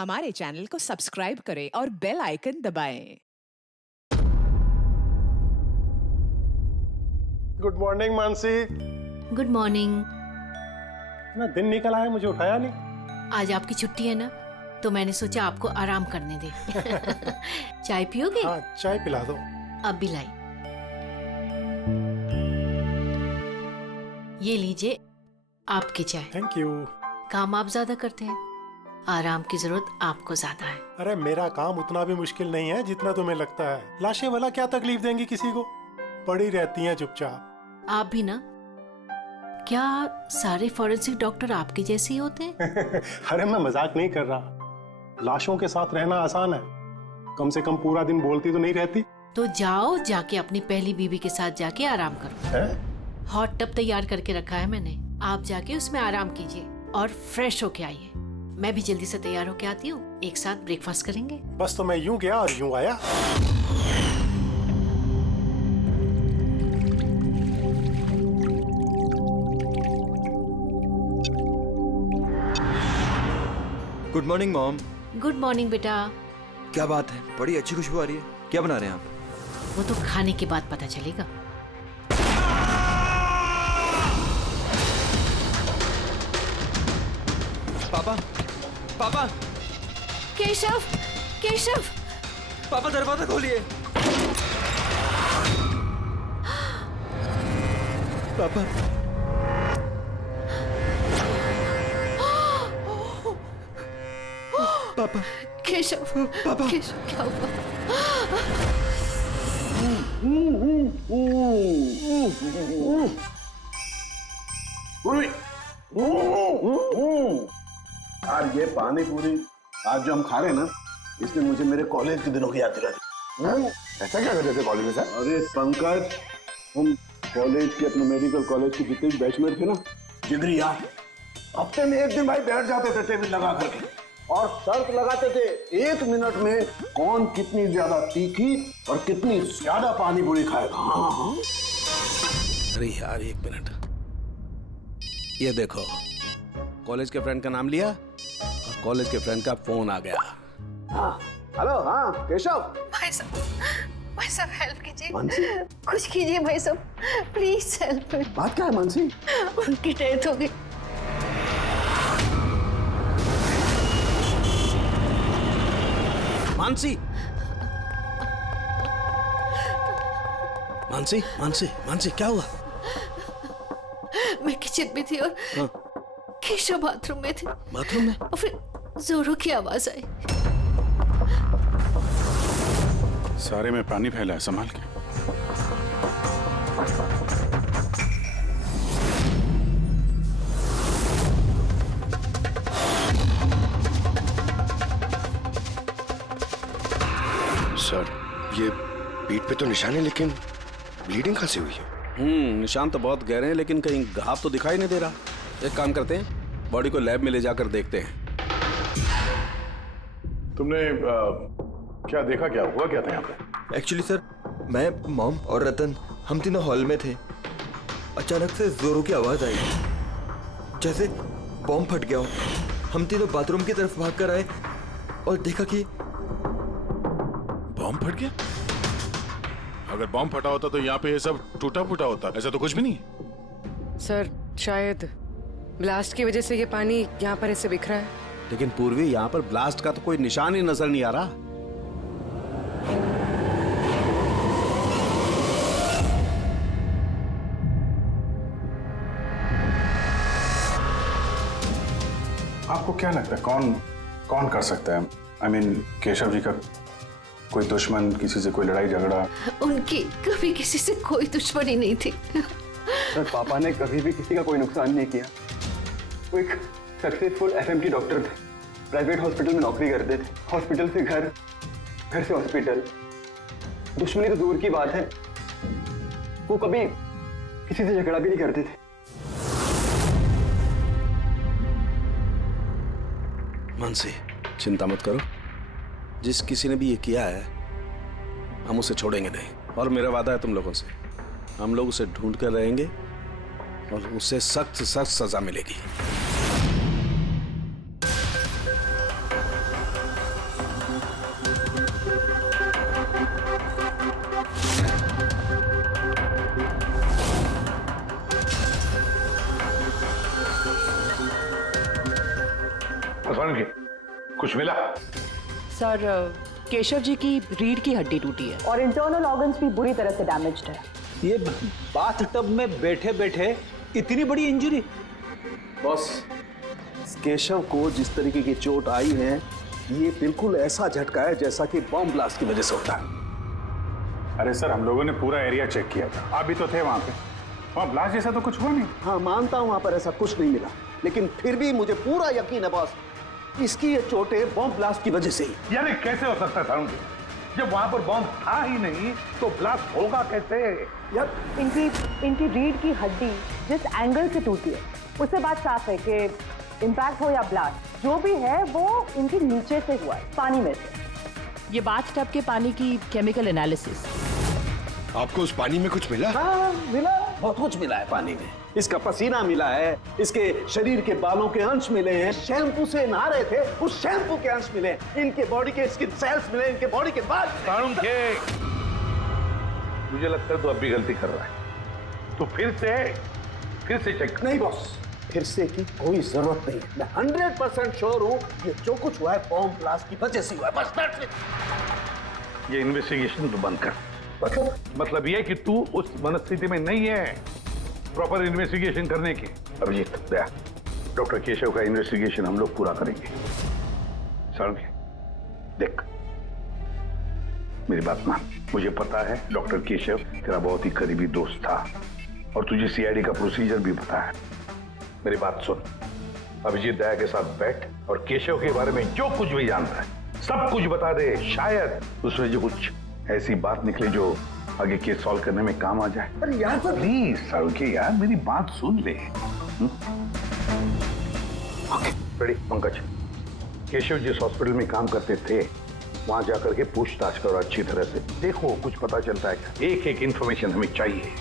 हमारे चैनल को सब्सक्राइब करें और बेल आइकन दबाएं। Good morning Mansi. Good morning. ना दिन निकल आया, मुझे उठाया नहीं। आज आपकी छुट्टी है ना, तो मैंने सोचा आपको आराम करने दे। चाय पियोगे? हाँ, चाय पिला दो। अब भी लाई। ये लीजिए आपकी चाय। Thank you. काम आप ज्यादा करते हैं, आराम की जरूरत आपको ज्यादा है। अरे मेरा काम उतना भी मुश्किल नहीं है जितना तुम्हें लगता है। लाशें भला क्या तकलीफ देंगी किसी को, पड़ी रहती हैं चुपचाप। आप भी ना? क्या सारे फॉरेंसिक डॉक्टर आपके जैसे ही होते हैं? अरे मैं मजाक नहीं कर रहा। लाशों के साथ रहना आसान है, कम से कम पूरा दिन बोलती तो नहीं रहती। तो जाओ, जाके अपनी पहली बीवी के साथ जाके आराम करो। हॉट टब तैयार करके रखा है मैंने, आप जाके उसमें आराम कीजिए और फ्रेश होके आइए। मैं भी जल्दी से तैयार होके आती हूँ, एक साथ ब्रेकफास्ट करेंगे। बस तो मैं यूं गया और यूं आया। Good morning mom. Good morning बेटा। क्या बात है, बड़ी अच्छी खुशबू आ रही है। क्या बना रहे हैं आप? वो तो खाने के बाद पता चलेगा। पापा, पापा, केशव, केशव। पापा दरवाजा खोलिए। पापा, पापा, केशव, पापा। केशव क्या हुआ? यार ये पानी पूरी आज जो हम खा रहे हैं ना, इसने मुझे मेरे कॉलेज के दिनों की याद दिला दी। ऐसा क्या करते थे कॉलेज में सर? अरे पंकज, हम कॉलेज के अपने मेडिकल कॉलेज के जितने भी बैचमेट थे ना, जिगरी यार, हफ्ते में एक दिन भाई बैठ जाते थे टेबल लगा करके और शर्त लगाते थे 1 मिनट में कौन कितनी ज्यादा तीखी और कितनी ज्यादा पानी पूरी खाएगा। हाँ हाँ। अरे यार एक मिनट, ये देखो, कॉलेज के फ्रेंड का नाम लिया और कॉलेज के फ्रेंड का फोन आ गया। हाँ हेलो, हाँ केशव। भाई साहब हेल्प कीजिए। मानसी, कुछ कीजिए भाई साहब, प्लीज हेल्प। बात क्या है मानसी? उनकी डेथ हो गई। मानसी, मानसी, मानसी, मानसी, क्या हुआ? मैं किचन में थी और केशव बाथरूम में थे। बाथरूम में? और फिर जोरों की आवाज आई। सारे में पानी फैला है, संभाल के। सर, ये पीठ पे तो निशान है, लेकिन ब्लीडिंग कहाँ से हुई है? निशान तो बहुत गहरे हैं, लेकिन कहीं घाव तो दिखाई नहीं दे रहा। एक काम करते हैं, बॉडी को लैब में ले जाकर देखते हैं। तुमने क्या देखा, क्या हुआ, क्या था यहाँ पे? एक्चुअली सर, मैं, मॉम और रतन हम तीनों हॉल में थे। अचानक से जोरों की आवाज आई, जैसे बॉम्ब फट गया हो। हम तीनों बाथरूम की तरफ भाग कर आए और देखा कि बॉम्ब फट गया? अगर बॉम्ब फटा होता तो यहाँ पे ये सब टूटा फूटा होता, ऐसा तो कुछ भी नहीं। सर, शायद ब्लास्ट की वजह से ये पानी यहाँ पर ऐसे बिखरा है। लेकिन पूर्वी, यहाँ पर ब्लास्ट का तो कोई निशान ही नजर नहीं आ रहा। आपको क्या लगता है कौन कर सकता है? I mean, केशव जी का कोई दुश्मन, किसी से कोई लड़ाई झगड़ा? उनकी कभी किसी से कोई दुश्मनी नहीं थी। सर, पापा ने कभी भी किसी का कोई नुकसान नहीं किया। वो एक सक्सेसफुल एफएमटी डॉक्टर थे, प्राइवेट हॉस्पिटल में नौकरी करते थे। हॉस्पिटल से घर, घर से हॉस्पिटल। दुश्मनी तो दूर की बात है, वो कभी किसी से झगड़ा भी नहीं करते थे। मानसी, चिंता मत करो, जिस किसी ने भी ये किया है हम उसे छोड़ेंगे नहीं। और मेरा वादा है तुम लोगों से, हम लोग उसे ढूंढ कर रहेंगे और उसे सख्त से सख्त सजा मिलेगी। के कुछ मिला? सर केशव जी की रीढ़ की हड्डी टूटी है और इंटरनल ऑर्गन्स भी बुरी तरह से डैमेज्ड है। ये बाथ टब में बैठे बैठे इतनी बड़ी इंजरी? बॉस, केशव को जिस तरीके की चोट आई है ये बिल्कुल ऐसा झटका है जैसा कि बॉम्ब ब्लास्ट की वजह से होता है। अरे सर, हम लोगों ने पूरा एरिया चेक किया था, आप भी तो थे वहां पे। वहां ब्लास्ट जैसा तो कुछ हुआ नहीं। हाँ मानता हूं वहां पर ऐसा कुछ नहीं मिला, लेकिन फिर भी मुझे पूरा यकीन है बॉस, इसकी ये चोटें बॉम्ब ब्लास्ट की वजह से ही। यार कैसे हो सकता था? जब वहां पर बॉम्ब था ही नहीं तो ब्लास्ट होगा कैसे? यार इनकी रीढ़ की हड्डी जिस एंगल से टूटी है उससे बात साफ है कि इम्पैक्ट हो या ब्लास्ट, जो भी है वो इनके नीचे से हुआ है, पानी में से। ये बाथ टब के पानी की केमिकल एनालिसिस। आपको उस पानी में कुछ मिला? हाँ मिला, बहुत कुछ मिला है पानी में। इसका पसीना मिला है, इसके शरीर के बालों के अंश मिले हैं, शैम्पू से नहा रहे थे उस शैम्पू के अंश मिले, इनके बॉडी के स्किन सेल्स मिले, इनके बॉडी के बाद। मुझे लगता है तो अब भी गलती कर रहा है, तो फिर से चेक। नहीं बॉस, फिर से की कोई जरूरत नहीं है। मैं 100% श्योर हूँ ये जो कुछ हुआ है बॉम्ब ब्लास्ट की वजह से हुआ है, बस that's it। ये इन्वेस्टिगेशन तो बंद कर। मतलब ये कि तू उस मनस्थिति में नहीं है प्रॉपर इन्वेस्टिगेशन करने की। अभिजीत, दया, डॉक्टर केशव का इन्वेस्टिगेशन हम लोग पूरा करेंगे। साळुंखे, देख मेरी बात मान, मुझे पता है डॉक्टर केशव तेरा बहुत ही करीबी दोस्त था और तुझे सीआईडी का प्रोसीजर भी पता है। मेरी बात सुन, अभिजीत दया के साथ बैठ और केशव के बारे में जो कुछ भी जानता है सब कुछ बता दे। शायद उसमें जो कुछ ऐसी बात निकले जो आगे केस सॉल्व करने में काम आ जाए। अरे यार प्लीज साळुंखे यार, मेरी बात सुन ले। Okay ready? पंकज, केशव जिस हॉस्पिटल में काम करते थे वहां जाकर के पूछताछ करो अच्छी तरह से, देखो कुछ पता चलता है क्या। एक एक इंफॉर्मेशन हमें चाहिए।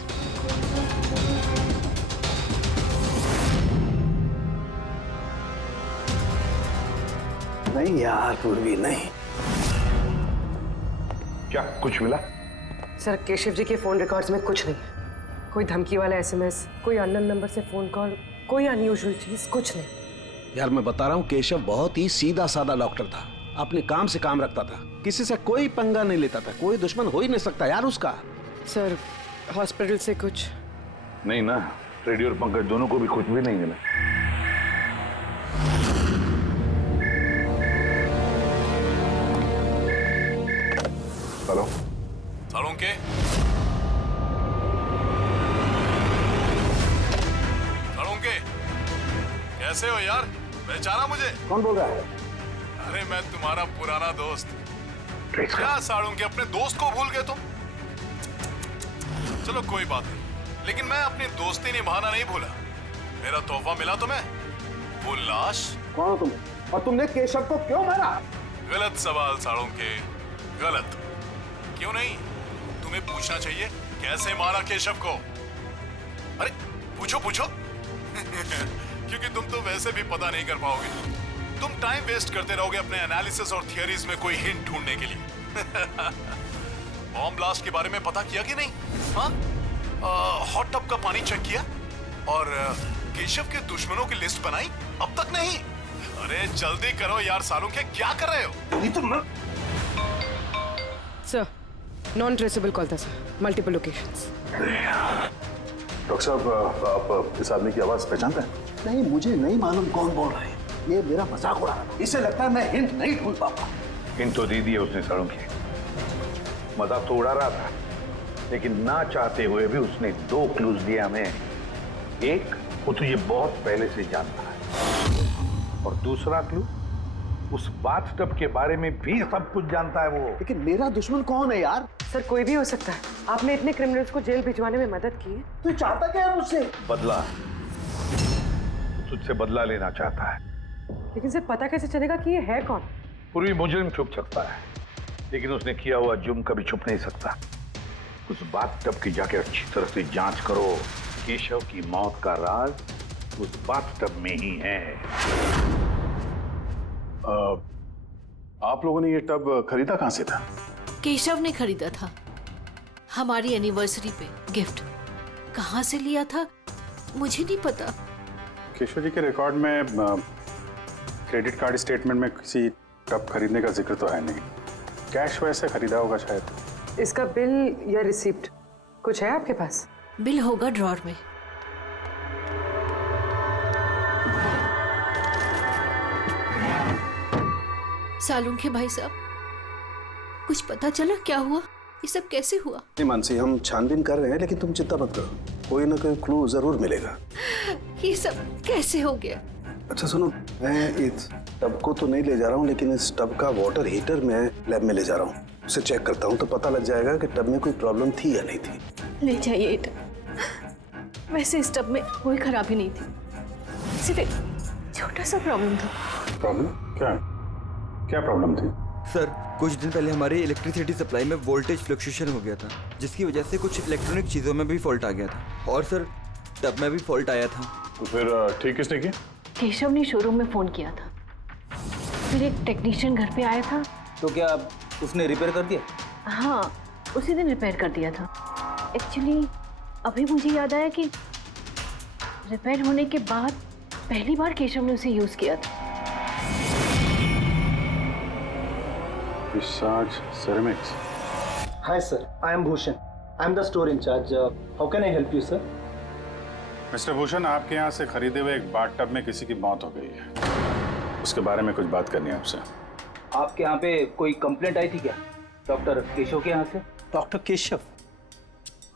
नहीं यार पूर्वी, नहीं। क्या कुछ मिला? सर केशव जी के फोन रिकॉर्ड्स में कुछ नहीं, कोई धमकी वाला एसएमएस, कोई अननोन नंबर से फोन कॉल, कोई अनयूजुअल चीज, कुछ नहीं। यार मैं बता रहा हूँ, केशव बहुत ही सीधा साधा डॉक्टर था, अपने काम से काम रखता था, किसी से कोई पंगा नहीं लेता था, कोई दुश्मन हो ही नहीं सकता यार उसका। सर हॉस्पिटल से कुछ नहीं ना, रेडी और पंकज दोनों को भी कुछ भी नहीं मिला। हेलो साळुंखे, साळुंखे कैसे हो यार? पहचाना मुझे? कौन बोल रहा है? अरे मैं तुम्हारा पुराना दोस्त। क्या साळुंखे, अपने दोस्त को भूल गए तुम? चलो कोई बात नहीं, लेकिन मैं अपनी दोस्ती निभाना नहीं भूला। मेरा तोहफा मिला तुम्हें, वो लाश। कौन हो तुम और तुमने केशव को क्यों मारा? गलत सवाल साळुंखे, गलत। क्यों नहीं? तुम्हें पूछना चाहिए कैसे मारा केशव को। अरे पूछो पूछो। क्योंकि तुम तो वैसे भी पता नहीं कर पाओगे, तुम टाइम वेस्ट करते रहोगे अपने एनालिसिस और थियरीज में कोई हिंट ढूंढने के लिए। बॉम्ब ब्लास्ट के बारे में पता किया कि नहीं? हाँ, हॉट टब का पानी चेक किया और केशव के दुश्मनों की लिस्ट बनाई? अब तक नहीं? अरे जल्दी करो यार साळुंखे, क्या कर रहे हो? सर नॉन ट्रेसेबल कॉल था सर, मल्टीपल लोकेशंस। डॉक्टर साहब, आप इस आदमी की आवाज पहचानते हैं? नहीं, मुझे नहीं मालूम कौन बोल रहा है, ये मेरा मजाक उड़ा रहा है। इसे लगता है मैं हिंट नहीं ढूंढ पाऊंगा। हिंट तो दे दिया उसने साळुंखे, मजाक तो उड़ा रहा था, लेकिन ना चाहते हुए भी उसने 2 क्लूज दिया हमें। एक, वो तुझे बहुत पहले से जानता है, और दूसरा क्लू, उस बाथटब के बारे में भी सब कुछ जानता है वो। लेकिन मेरा दुश्मन कौन है यार? सर कोई भी हो सकता है, आपने इतने क्रिमिनल्स को जेल भिजवाने में मदद की है। तू चाहता क्या है मुझसे? बदला, तुझसे बदला लेना चाहता है। लेकिन सर पता कैसे चलेगा कि ये है कौन? पूर्वी मुजरिम छुप सकता है, लेकिन उसने किया हुआ जुर्म कभी छुप नहीं सकता। उस बाथटब की जाके अच्छी तरह से जांच करो, केशव की मौत का राज उस बाथटब में ही है। आप लोगों ने ये टब खरीदा कहां से था? केशव ने खरीदा था, हमारी एनिवर्सरी पे गिफ्ट। कहाँ से लिया था मुझे नहीं पता। केशव जी के रिकॉर्ड में क्रेडिट कार्ड स्टेटमेंट में किसी टब खरीदने का जिक्र तो है नहीं। कैश वैसे खरीदा होगा शायद। इसका बिल या रिसिप्ट कुछ है आपके पास? बिल होगा ड्रॉर में। सालुंखे भाई साहब, कुछ पता चला क्या हुआ? ये सब कैसे हुआ? नहीं मानसी, हम छानबीन कर रहे हैं, लेकिन तुम चिंता मत करो, कोई ना कोई क्लू जरूर मिलेगा। ये सब कैसे हो गया? अच्छा सुनो, मैं इस टब को तो नहीं ले जा रहा हूँ, लेकिन इस टब का वाटर हीटर मैं लैब में ले जा रहा हूँ। उसे चेक करता हूँ तो पता लग जाएगा कि टब में कोई प्रॉब्लम थी या नहीं थी। ले जाइए टब। वैसे इस टब में कोई खराबी नहीं थी, सिर्फ एक छोटा सा प्रॉब्लम था। प्रॉब्लम क्या? क्या प्रॉब्लम थी? सर, कुछ दिन पहले हमारी इलेक्ट्रिसिटी सप्लाई में वोल्टेज फ्लक्चुएशन हो गया था, जिसकी वजह से कुछ इलेक्ट्रॉनिक चीज़ों में भी फॉल्ट आ गया था। और सर, टब में भी फॉल्ट आया था। तो फिर ठीक किसने किया? केशव ने शोरूम में फोन किया था, फिर एक टेक्नीशियन घर पे आया था। तो क्या उसने रिपेयर कर दिया? हाँ, उसी दिन रिपेयर कर दिया था। एक्चुअली अभी मुझे याद आया कि रिपेयर होने के बाद पहली बार केशव ने उसे यूज किया था। Visage ceramics. Hi sir, I am Bhushan. I am the store in charge. How can I help you sir? Mister Bhushan, आपके यहाँ से खरीदे हुए एक बाथ टब में किसी की मौत हो गई है। उसके बारे में कुछ बात करनी है आपसे। आपके यहाँ पे कोई कंप्लेंट आई थी क्या डॉक्टर केशव के यहाँ से? डॉक्टर केशव?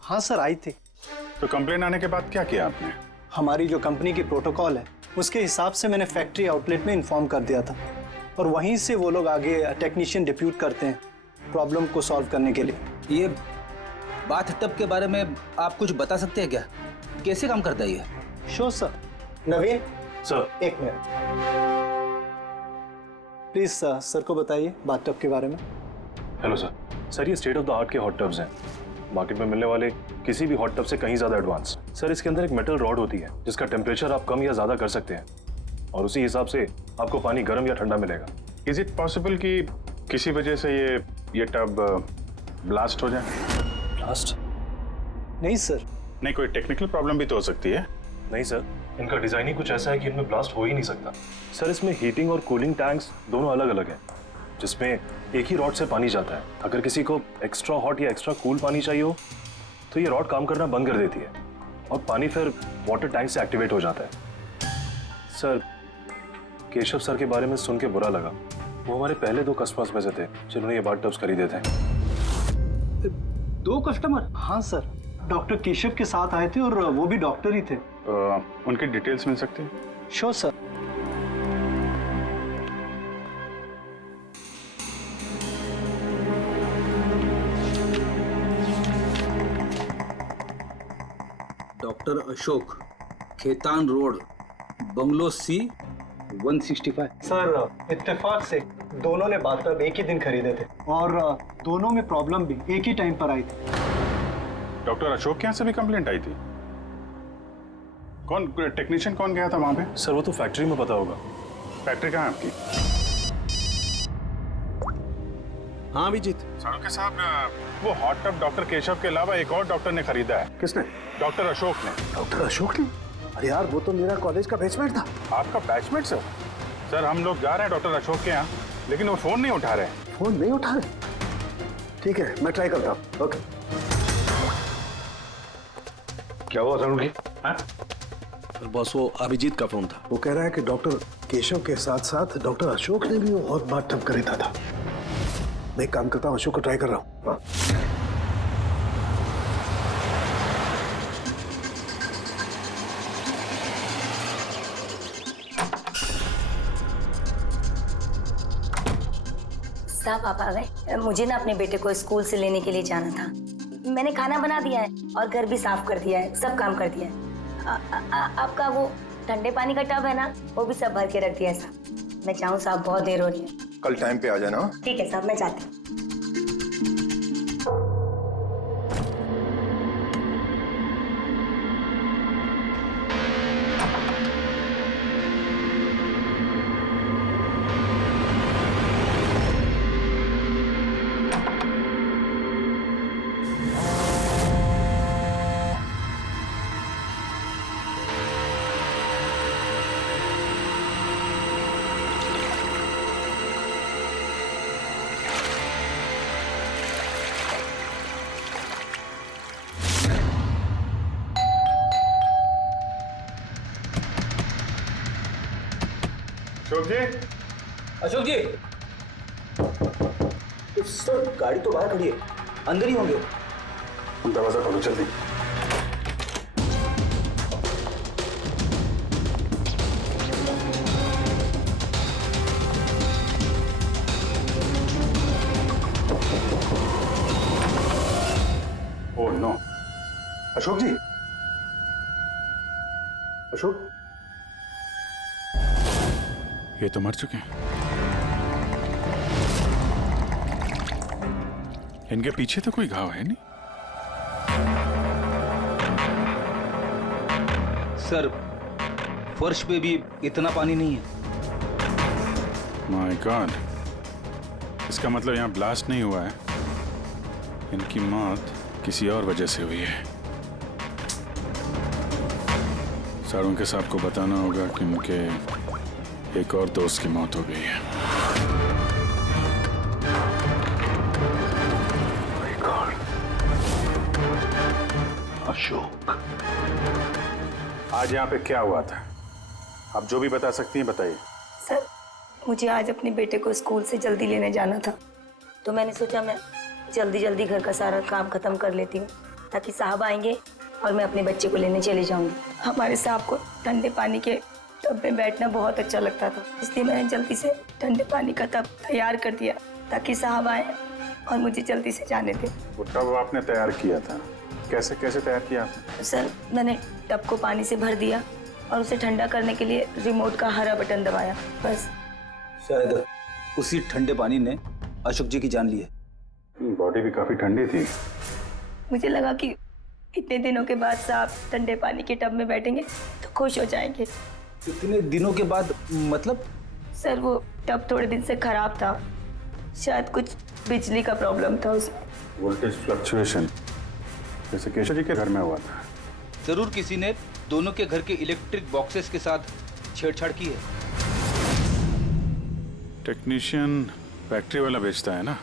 हाँ सर, आई थी। तो कंप्लेंट आने के बाद क्या किया आपने? हमारी जो कंपनी की प्रोटोकॉल है उसके हिसाब से मैंने फैक्ट्री आउटलेट में इन्फॉर्म कर दिया था, और वहीं से वो लोग आगे टेक्नीशियन डिप्यूट करते हैं प्रॉब्लम को सॉल्व करने के लिए। ये बाथ टब के बारे में आप कुछ बता सकते हैं क्या? कैसे काम करता है ये? Sure sir. नवीन सर, एक मिनट प्लीज सर को बताइए बाथ टब के बारे में। Hello sir. सर, ये स्टेट ऑफ द आर्ट के हॉट टब्स हैं, मार्केट में मिलने वाले किसी भी हॉट टब से कहीं ज़्यादा एडवांस। सर, इसके अंदर एक मेटल रॉड होती है जिसका टेम्परेचर आप कम या ज़्यादा कर सकते हैं, और उसी हिसाब से आपको पानी गर्म या ठंडा मिलेगा। इज इट पॉसिबल कि किसी वजह से ये टब ब्लास्ट हो जाए? ब्लास्ट? नहीं सर। नहीं, कोई टेक्निकल प्रॉब्लम भी तो हो सकती है। नहीं सर, इनका डिजाइन ही कुछ ऐसा है कि इनमें ब्लास्ट हो ही नहीं सकता। सर, इसमें हीटिंग और कूलिंग टैंक्स दोनों अलग अलग हैं, जिसमें एक ही रॉड से पानी जाता है। अगर किसी को एक्स्ट्रा हॉट या एक्स्ट्रा कूल पानी चाहिए हो तो ये रॉड काम करना बंद कर देती है और पानी फिर वाटर टैंक से एक्टिवेट हो जाता है। सर, केशव सर के बारे में सुन के बुरा लगा। वो हमारे पहले 2 कस्टमर्स में से थे जिन्होंने ये बाथ टब्स खरीदे थे। 2 कस्टमर? हाँ सर, डॉक्टर केशव के साथ आए थे और वो भी डॉक्टर ही थे। उनकी डिटेल्स मिल सकती है? Sure sir. Doctor Ashok, Khetan road, bungalow C 165। Sir, इत्तेफाक से दोनों ने बाथटब एक ही दिन खरीदे थे और दोनों में प्रॉब्लम भी एक ही टाइम पर आई थी। डॉक्टर अशोक के यहाँ से भी कंप्लेंट आई थी? कौन टेक्नीशियन कौन गया था वहां पे? सर, वो तो फैक्ट्री में पता होगा। फैक्ट्री कहाँ है आपकी? हाँ अभिजीत। सालुंखे साहब, वो हॉट टब डॉक्टर केशव के अलावा एक और डॉक्टर ने खरीदा है। किसने? डॉक्टर अशोक ने। डॉक्टर अशोक ने? अरे यार, वो तो मेरा कॉलेज का बैचमेट था। आपका बैचमेट सर? सर, हम लोग जा रहे हैं डॉक्टर अशोक के यहाँ, लेकिन वो फोन नहीं उठा रहे। फोन नहीं उठा रहे? ठीक है, मैं ट्राई करता हूँ। ओके। क्या हुआ सालुंखे? बस वो अभिजीत का फोन था। वो कह रहा है कि डॉक्टर केशव के साथ साथ डॉक्टर अशोक ने भी वो और बाथ टब खरीदा था। मैं एक काम करता हूँ, अशोक को ट्राई कर रहा हूँ। साहब, आप आ गए? मुझे ना अपने बेटे को स्कूल से लेने के लिए जाना था। मैंने खाना बना दिया है और घर भी साफ कर दिया है, सब काम कर दिया है। आपका वो ठंडे पानी का टब है ना, वो भी सब भर के रख दिया है साहब। मैं चाहूँ साहब, बहुत देर हो रही है। कल टाइम पे आ जाना। ठीक है साहब, मैं जाती हूँ। अशोक जी, अशोक जी, सर गाड़ी तो बाहर खड़ी है, अंदर ही होंगे। दरवाजा खोलो जल्दी। ओह नो, अशोक जी, अशोक, ये तो मर चुके हैं। इनके पीछे तो कोई घाव है नहीं। सर फर्श पे भी इतना पानी नहीं है। माय गॉड, इसका मतलब यहाँ ब्लास्ट नहीं हुआ है, इनकी मौत किसी और वजह से हुई है। सारों के साहब को बताना होगा कि उनके एक और दोस्त की मौत हो गई है। माय गॉड, अशोक, आज यहाँ पे क्या हुआ था? आप जो भी बता सकती हैं बताइए। सर, मुझे आज अपने बेटे को स्कूल से जल्दी लेने जाना था, तो मैंने सोचा मैं जल्दी जल्दी घर का सारा काम खत्म कर लेती हूँ ताकि साहब आएंगे और मैं अपने बच्चे को लेने चली जाऊंगी। हमारे साहब को ठंडे पानी के टब में बैठना बहुत अच्छा लगता था, इसलिए मैंने जल्दी से ठंडे पानी का टब तैयार कर दिया ताकि साहब आए और मुझे जल्दी से जाने दें। वो टब आपने तैयार किया था, कैसे कैसे तैयार किया? सर, मैंने टब को पानी से भर दिया और उसे ठंडा करने के लिए रिमोट का हरा बटन दबाया, बस। शायद उसी ठंडे पानी ने अशोक जी की जान ली है। बॉडी भी काफी ठंडी थी। मुझे लगा कि इतने दिनों के बाद साहब ठंडे पानी के टब में बैठेंगे तो खुश हो जाएंगे। इतने दिनों के बाद मतलब? सर, वो टब थोड़े दिन से खराब था, शायद कुछ बिजली का प्रॉब्लम था उसमें। वोल्टेज फ्लक्चुएशन, जैसे केशव जी के घर में हुआ था। जरूर किसी ने दोनों के घर के इलेक्ट्रिक बॉक्सेस के साथ छेड़छाड़ की है। टेक्नीशियन फैक्ट्री वाला बेचता है ना,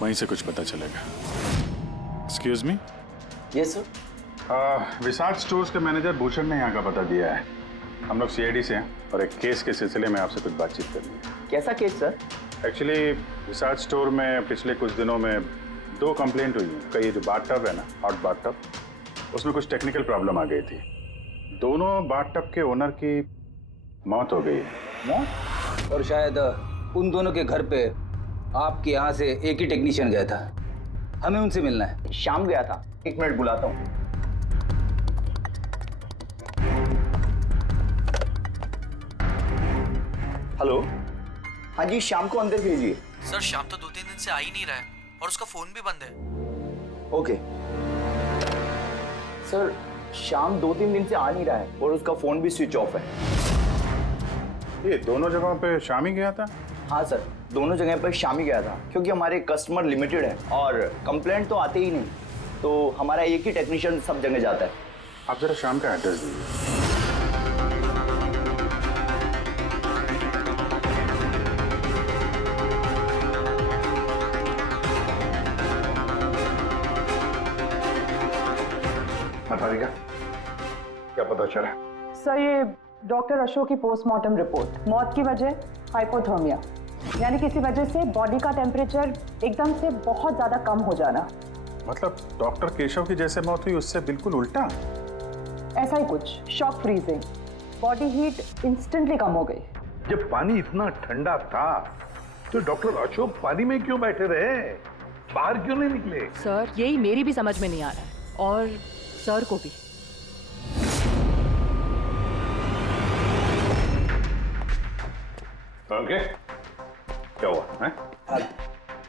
वहीं से कुछ पता चलेगा। Excuse me. Yes sir. Vishal stores के मैनेजर भूषण ने यहाँ का पता दिया है। हम लोग सीआईडी से हैं और एक केस के सिलसिले में आपसे कुछ बातचीत करनी है। कैसा केस सर? एक्चुअली विशाल स्टोर में पिछले कुछ दिनों में 2 कंप्लेंट हुई हैं। कई जो बाथ टब है ना, हॉट बाथ टब, उसमें कुछ टेक्निकल प्रॉब्लम आ गई थी। दोनों बाथ टब के ओनर की मौत हो गई है। मौत? और शायद उन दोनों के घर पे आपके यहाँ से एक ही टेक्नीशियन गया था। हमें उनसे मिलना है। शाम गया था, 1 मिनट बुलाता हूँ। हेलो, हाँ जी, शाम को अंदर भेजिए। सर, शाम तो 2-3 दिन से आ ही नहीं रहा है और उसका फोन भी बंद है। ओके सर, शाम 2-3 दिन से आ नहीं रहा है और उसका फोन भी स्विच ऑफ है। ये दोनों जगहों पे शाम ही गया था? हाँ सर, दोनों जगह पर शाम ही गया था, क्योंकि हमारे कस्टमर लिमिटेड है और कंप्लेंट तो आते ही नहीं, तो हमारा एक ही टेक्नीशियन सब जगह जाता है। आप जरा शाम का एड्रेस दीजिए। बताइएगा, क्या पता चला? सर, ये डॉक्टर अशोक की पोस्टमार्टम रिपोर्ट, मौत की वजह हाइपोथर्मिया, यानी किसी वजह से बॉडी का टेम्परेचर एकदम से बहुत ज्यादा कम हो जाना। मतलब डॉक्टर केशव की जैसे मौत हुई उससे बिल्कुल उल्टा? ऐसा ही कुछ, shock freezing, body heat instantly कम हो गई। जब पानी इतना ठंडा था तो डॉक्टर अशोक पानी में क्यों बैठे रहे, बाहर क्यों नहीं निकले? सर, यही मेरी भी समझ में नहीं आ रहा है और सर को भी। ओके, क्या हुआ है?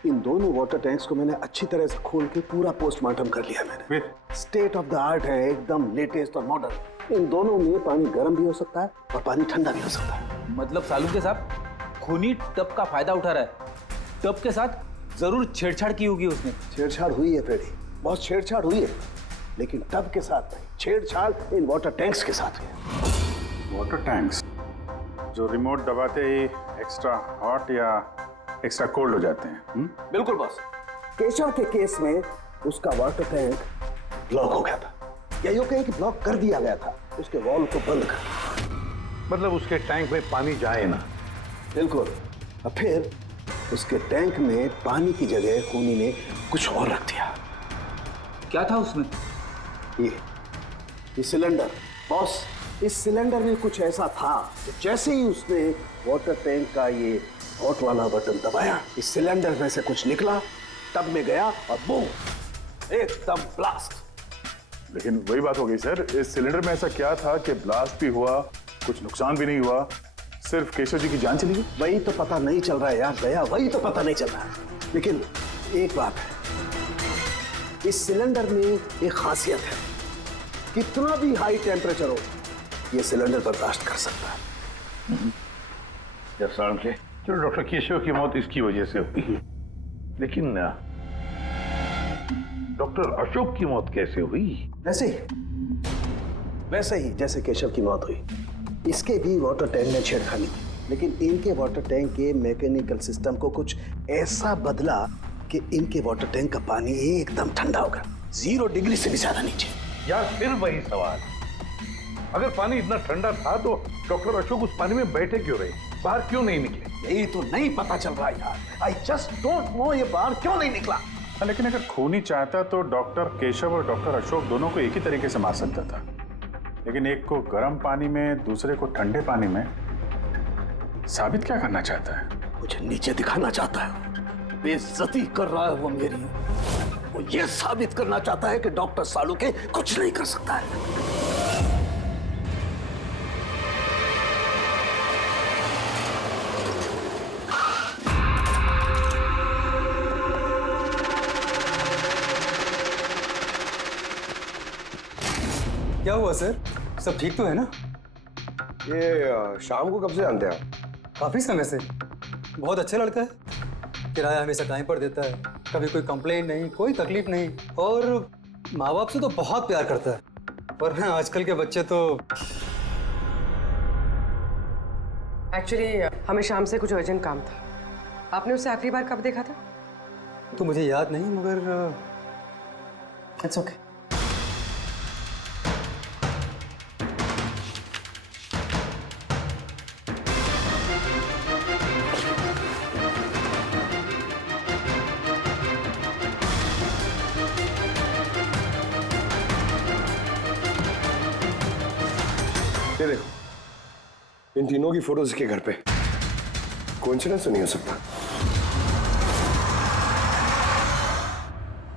इन दोनों वाटर टैंक्स को मैंने अच्छी तरह से खोल के पूरा पोस्टमार्टम कर लिया मैंने। स्टेट ऑफ द आर्ट है, एकदम लेटेस्ट और मॉडर्न। इन दोनों में पानी गर्म भी हो सकता है और पानी ठंडा भी हो सकता है। मतलब सालू के साथ खूनी टब का फायदा उठा रहा है। टब के साथ जरूर छेड़छाड़ की होगी उसने। छेड़छाड़ हुई है फ्रेडी, बहुत छेड़छाड़ हुई है, लेकिन टब के साथ नहीं, छेड़छाड़ इन वाटर टैंक्स के साथ है। वाटर टैंक्स जो रिमोट दबाते ही एक्स्ट्रा हॉट या एक्स्ट्रा कोल्ड हो जाते हैं। बिल्कुल बॉस। केशव के केस में उसका वाटर टैंक ब्लॉक हो गया था, या यूं कहें कि ब्लॉक कर दिया गया था, उसके वॉल को बंद कर। मतलब उसके टैंक में पानी जाए ना। बिल्कुल। और फिर उसके टैंक में पानी की जगह खूनी ने कुछ और रख दिया। क्या था उसमें? ये सिलेंडर। बॉस, इस सिलेंडर में कुछ ऐसा था कि जैसे ही उसने वाटर टैंक का ये हॉट वाला बटन दबाया, इस सिलेंडर में से कुछ निकला, टब में गया और बूम, एकदम ब्लास्ट। लेकिन वही बात हो गई सर, इस सिलेंडर में ऐसा क्या था कि ब्लास्ट भी हुआ, कुछ नुकसान भी नहीं हुआ, सिर्फ केशव जी की जान चली गई? वही तो पता नहीं चल रहा है यार दया, वही तो पता नहीं चल रहा है। लेकिन एक बात है, इस सिलेंडर में एक खासियत है, कितना भी हाई टेम्परेचर हो ये सिलेंडर बर्दाश्त कर सकता है। चलो डॉक्टर केशव की मौत इसकी वजह से हुई, लेकिन डॉक्टर अशोक की मौत कैसे हुई? वैसे ही जैसे केशव की मौत हुई, इसके भी वाटर टैंक में छेड़खानी की, लेकिन इनके वाटर टैंक के मैकेनिकल सिस्टम को कुछ ऐसा बदला कि इनके वाटर टैंक का पानी एकदम ठंडा हो गया, 0 डिग्री से भी ज्यादा नीचे। यार फिर वही सवाल, अगर पानी इतना ठंडा था तो डॉक्टर अशोक उस पानी में बैठे क्यों रहे, बाहर क्यों नहीं निकले? यही तो नहीं पता चल रहा यार। आई जस्ट डोंट नो ये बाहर क्यों नहीं निकला। लेकिन अगर खूनी चाहता तो डॉक्टर केशव और डॉक्टर अशोक दोनों को एक ही तरीके से मार सकता था, लेकिन एक को गर्म पानी में, दूसरे को ठंडे पानी में। साबित क्या करना चाहता है? मुझे नीचे दिखाना चाहता है, बेइज्जती कर रहा है वो मेरी। वो ये साबित करना चाहता है कि डॉक्टर सालुंखे कुछ नहीं कर सकता है। क्या हुआ सर? सब ठीक तो है ना? ये शाम को कब से जानते हैं आप? काफी समय से। बहुत अच्छा लड़का है, किराया हमेशा टाइम पर देता है, कभी कोई कंप्लेंट नहीं, कोई तकलीफ नहीं, और माँ बाप से तो बहुत प्यार करता है। पर हाँ, आजकल के बच्चे तो। एक्चुअली हमें शाम से कुछ अर्जेंट काम था। आपने उसे आखिरी बार कब देखा था? तो मुझे याद नहीं, मगर इट्स ओके। ये देखो, इन तीनों की फोटोज इसके घर पे। कोइंसिडेंस तो नहीं हो सकता।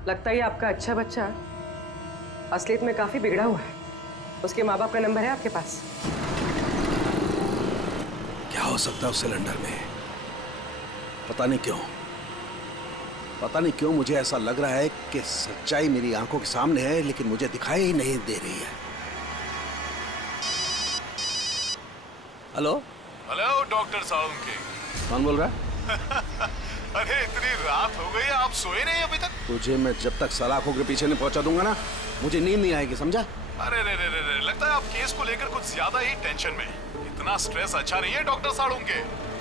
लगता है आपका अच्छा बच्चा असलियत में काफी बिगड़ा हुआ है। उसके माँ बाप का नंबर है आपके पास? क्या हो सकता है उस सिलेंडर में? पता नहीं क्यों मुझे ऐसा लग रहा है कि सच्चाई मेरी आंखों के सामने है, लेकिन मुझे दिखाई नहीं दे रही है। Hello doctor Salunkhe. कौन बोल रहा है? अरे इतनी रात हो गई, आप सोए नहीं अभी तक? तुझे मैं जब तक सलाखों के पीछे नहीं पहुंचा दूंगा ना, मुझे नींद नहीं आएगी, समझा? अरे रे, लगता है आप केस को लेकर कुछ ज्यादा ही टेंशन में। इतना स्ट्रेस अच्छा नहीं है डॉक्टर सालुंखे।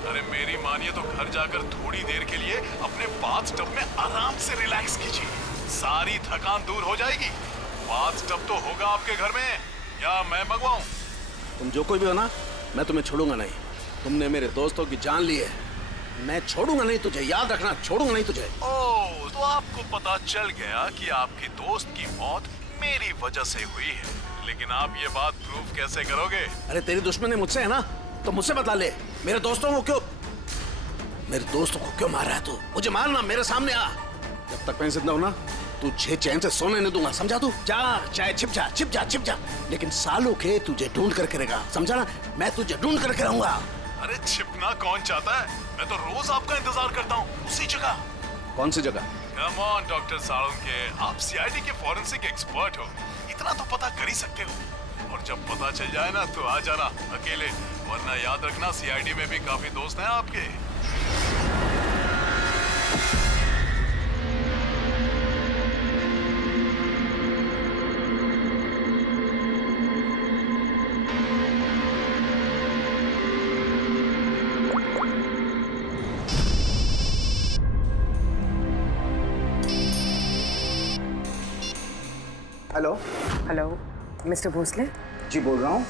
अरे मेरी मानिए तो घर जाकर थोड़ी देर के लिए अपने बाथटब में आराम से रिलैक्स कीजिए, सारी थकान दूर हो जाएगी। बाथटब तो होगा आपके घर में, या मैं मंगवाऊं? तुम जो कोई भी हो ना, मैं तुम्हें छोड़ूंगा नहीं। तुमने मेरे दोस्तों की जान ली है, मैं छोड़ूंगा नहीं तुझे, याद रखना, छोड़ूंगा नहीं तुझे। ओह, तो आपको पता चल गया कि आपकी दोस्त की मौत मेरी वजह से हुई है, लेकिन आप ये बात प्रूव कैसे करोगे? अरे तेरी दुश्मनी मुझसे है ना, तो मुझसे बता ले। मेरे दोस्तों को क्यों मार रहा है तू? मुझे मारना, मेरे सामने आ। जब तक मैं जिंदा हूं ना, तुझे चैन से सोने नहीं दूंगा, समझा? तू जा, चाहे छिप जा, लेकिन सालुंखे तुझे ढूंढ करके रहेगा, समझा ना? मैं तुझे ढूंढ करके रहूंगा। अरे छिपना कौन चाहता है? मैं तो रोज आपका इंतजार करता हूँ, उसी जगह। कौन सी जगह? कम ऑन डॉक्टर सालुंखे, आप सीआईडी के फॉरेंसिक एक्सपर्ट हो, इतना तो पता कर ही सकते हो। और जब पता चल जाए ना तो आ जाना अकेले, वरना याद रखना सीआईडी में भी काफी दोस्त हैं आपके। Hello, mister Bhosle. जी बोल रहा हूँ।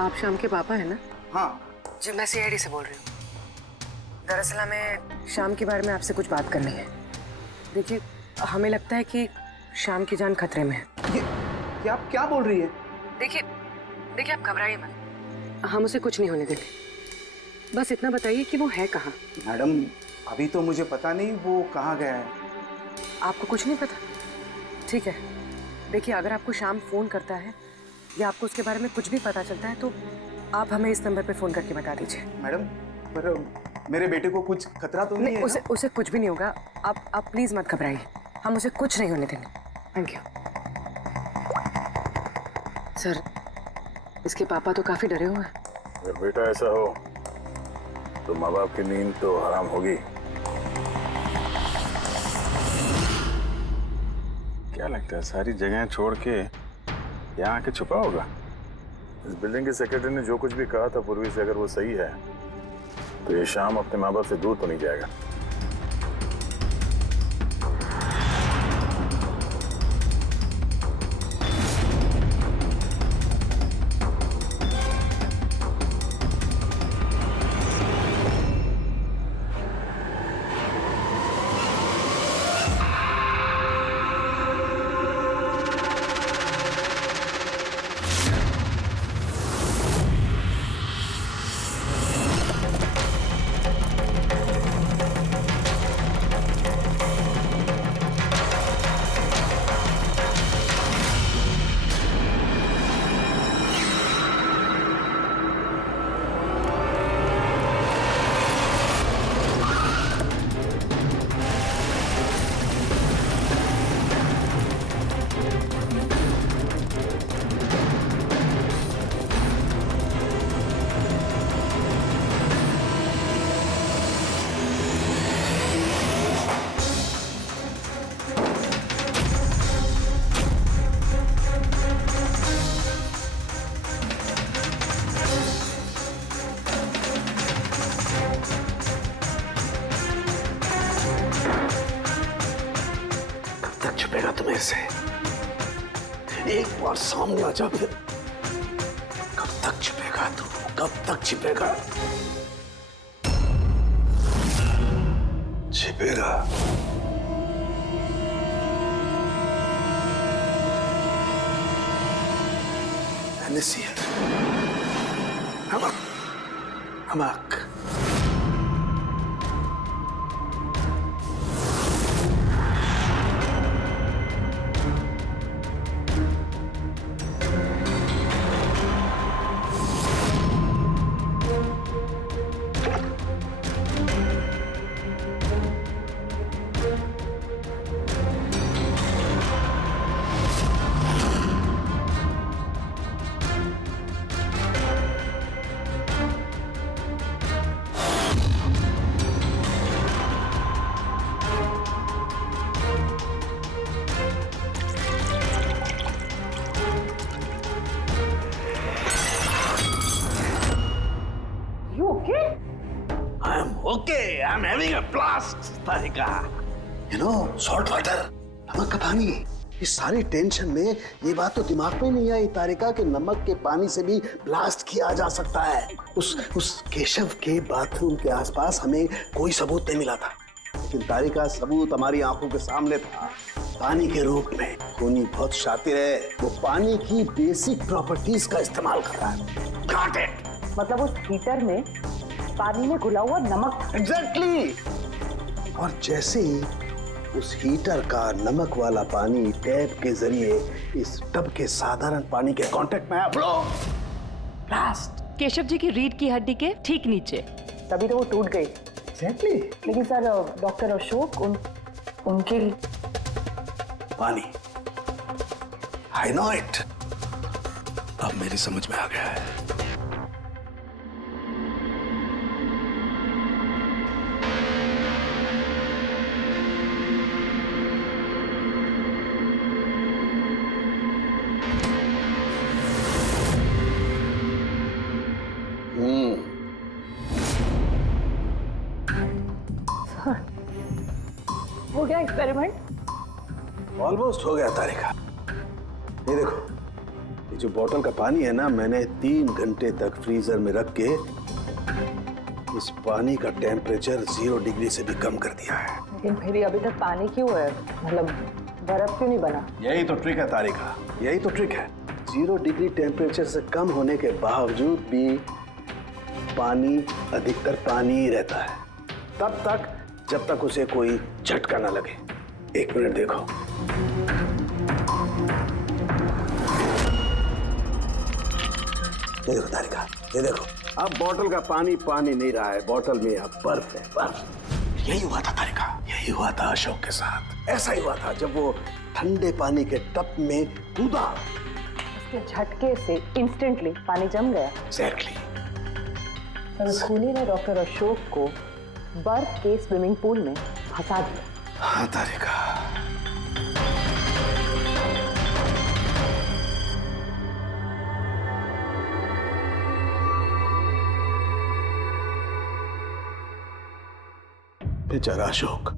आप शाम के पापा है ना? हाँ जी, मैं सीआईडी से बोल रही हूँ। दरअसल हमें शाम के बारे में आपसे कुछ बात करनी है। देखिए, हमें लगता है कि शाम की जान खतरे में है। ये आप क्या बोल रही है? देखिए आप घबराइए मत, हम उसे कुछ नहीं होने देंगे। बस इतना बताइए कि वो है कहाँ। मैडम, अभी तो मुझे पता नहीं वो कहाँ गया है। आपको कुछ नहीं पता? ठीक है, देखिए अगर आपको शाम फोन करता है या आपको उसके बारे में कुछ भी पता चलता है तो आप हमें इस नंबर पे फोन करके बता दीजिए। मैडम, पर मेरे बेटे को कुछ खतरा तो नहीं है? उसे कुछ भी नहीं होगा। आप प्लीज मत घबराइए, हम उसे कुछ नहीं होने देंगे। Thank you sir. इसके पापा तो काफी डरे हुए हैं। अगर बेटा ऐसा हो तो माँ बाप की नींद तो हराम होगी। क्या लगता है सारी जगह छोड़ के यहाँ आके छुपा होगा? इस बिल्डिंग के सेक्रेटरी ने जो कुछ भी कहा था पूर्वी से, अगर वो सही है तो ये शाम अपने माँ बाप से दूर तो नहीं जाएगा। छुपेगा तुम्हें से? एक बार सामने आ जा, फिर कब तक छिपेगा तू? कब तक छिपेगा? छिपेगा। नसीह, हमक। Okay, I'm having a blast, Tarika. You know, salt water, नमक का पानी। इस सारी टेंशन में ये बात तो दिमाग में नहीं आई तारिका कि नमक के पानी से भी ब्लास्ट किया जा सकता है। उस केशव के बाथरूम के आसपास हमें कोई सबूत नहीं मिला था, लेकिन तारिका सबूत हमारी आंखों के सामने था, पानी के रूप में। खूनी बहुत शातिर है, वो पानी की बेसिक प्रॉपर्टीज का इस्तेमाल कर रहा है। Got it? मतलब उस हीटर में पानी में घुला हुआ नमक। एग्जैक्टली। और जैसे ही उस हीटर का नमक वाला पानी टैप के जरिए इस टब के साधारण पानी के कांटेक्ट में आया, ब्लास्ट। केशव जी की रीढ़ की हड्डी के ठीक नीचे। तभी तो वो टूट गई। एग्जैक्टली। लेकिन सर, डॉक्टर अशोक उनके पानी, आई नो इट। अब मेरी समझ में आ गया है। हो गया एक्सपेरिमेंट? ऑलमोस्ट हो गया तारिका। ये देखो, ये जो बोतल का पानी है ना, मैंने 3 घंटे तक फ्रीजर में रख के इस पानी का टेम्परेचर 0 डिग्री से भी कम कर दिया है। लेकिन फिर ये अभी तक पानी क्यों है? मतलब बर्फ क्यों नहीं बना? यही तो ट्रिक है तारिका, यही तो ट्रिक है। 0 डिग्री टेम्परेचर से कम होने के बावजूद भी पानी अधिकतर पानी ही रहता है, तब तक जब तक उसे कोई झटका ना लगे। 1 मिनट देखो। ये देखो तारिका, ये देखो, अब बोतल का पानी पानी नहीं रहा है, बोतल में अब बर्फ है, बर्फ। यही हुआ था तारिका, यही हुआ था अशोक के साथ। ऐसा ही हुआ था जब वो ठंडे पानी के टब में कूदा। उसके झटके से इंस्टेंटली पानी जम गया। एग्जैक्टली। खूनी ने डॉक्टर अशोक को बर्फ के स्विमिंग पूल में फंसा दिया। हाँ तारिका, बेचारा अशोक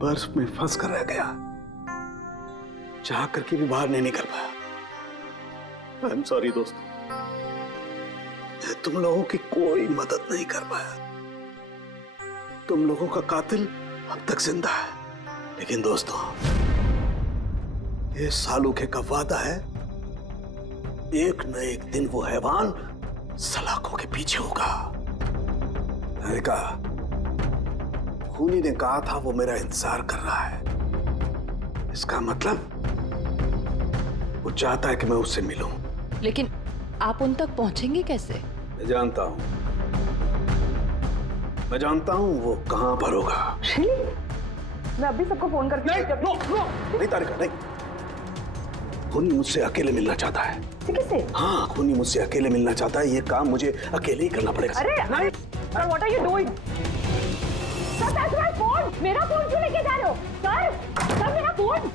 बर्फ में फंस कर रह गया, चाह करके भी बाहर नहीं निकल पाया। आई एम सॉरी दोस्तों, मैं तुम लोगों की कोई मदद नहीं कर पाया। तुम लोगों का कातिल अब तक जिंदा है, लेकिन दोस्तों ये सालूखे का वादा है, एक न एक दिन वो हैवान सलाखों के पीछे होगा। तारिका, खूनी ने कहा था वो मेरा इंतजार कर रहा है। इसका मतलब वो चाहता है कि मैं उससे मिलूं। लेकिन आप उन तक पहुंचेंगे कैसे? मैं जानता हूं, मैं जानता हूं वो कहां पर होगा। मैं अभी सबको फोन करके नहीं तारिका, नहीं। खूनी मुझसे अकेले मिलना चाहता है। किससे? हाँ, खूनी मुझसे अकेले मिलना चाहता है। ये काम मुझे अकेले ही करना पड़ेगा। अरे नहीं, what are you doing? Sir, that's my phone. मेरा फोन क्यों लेके जा रहे हो? सर, मेरा फोन।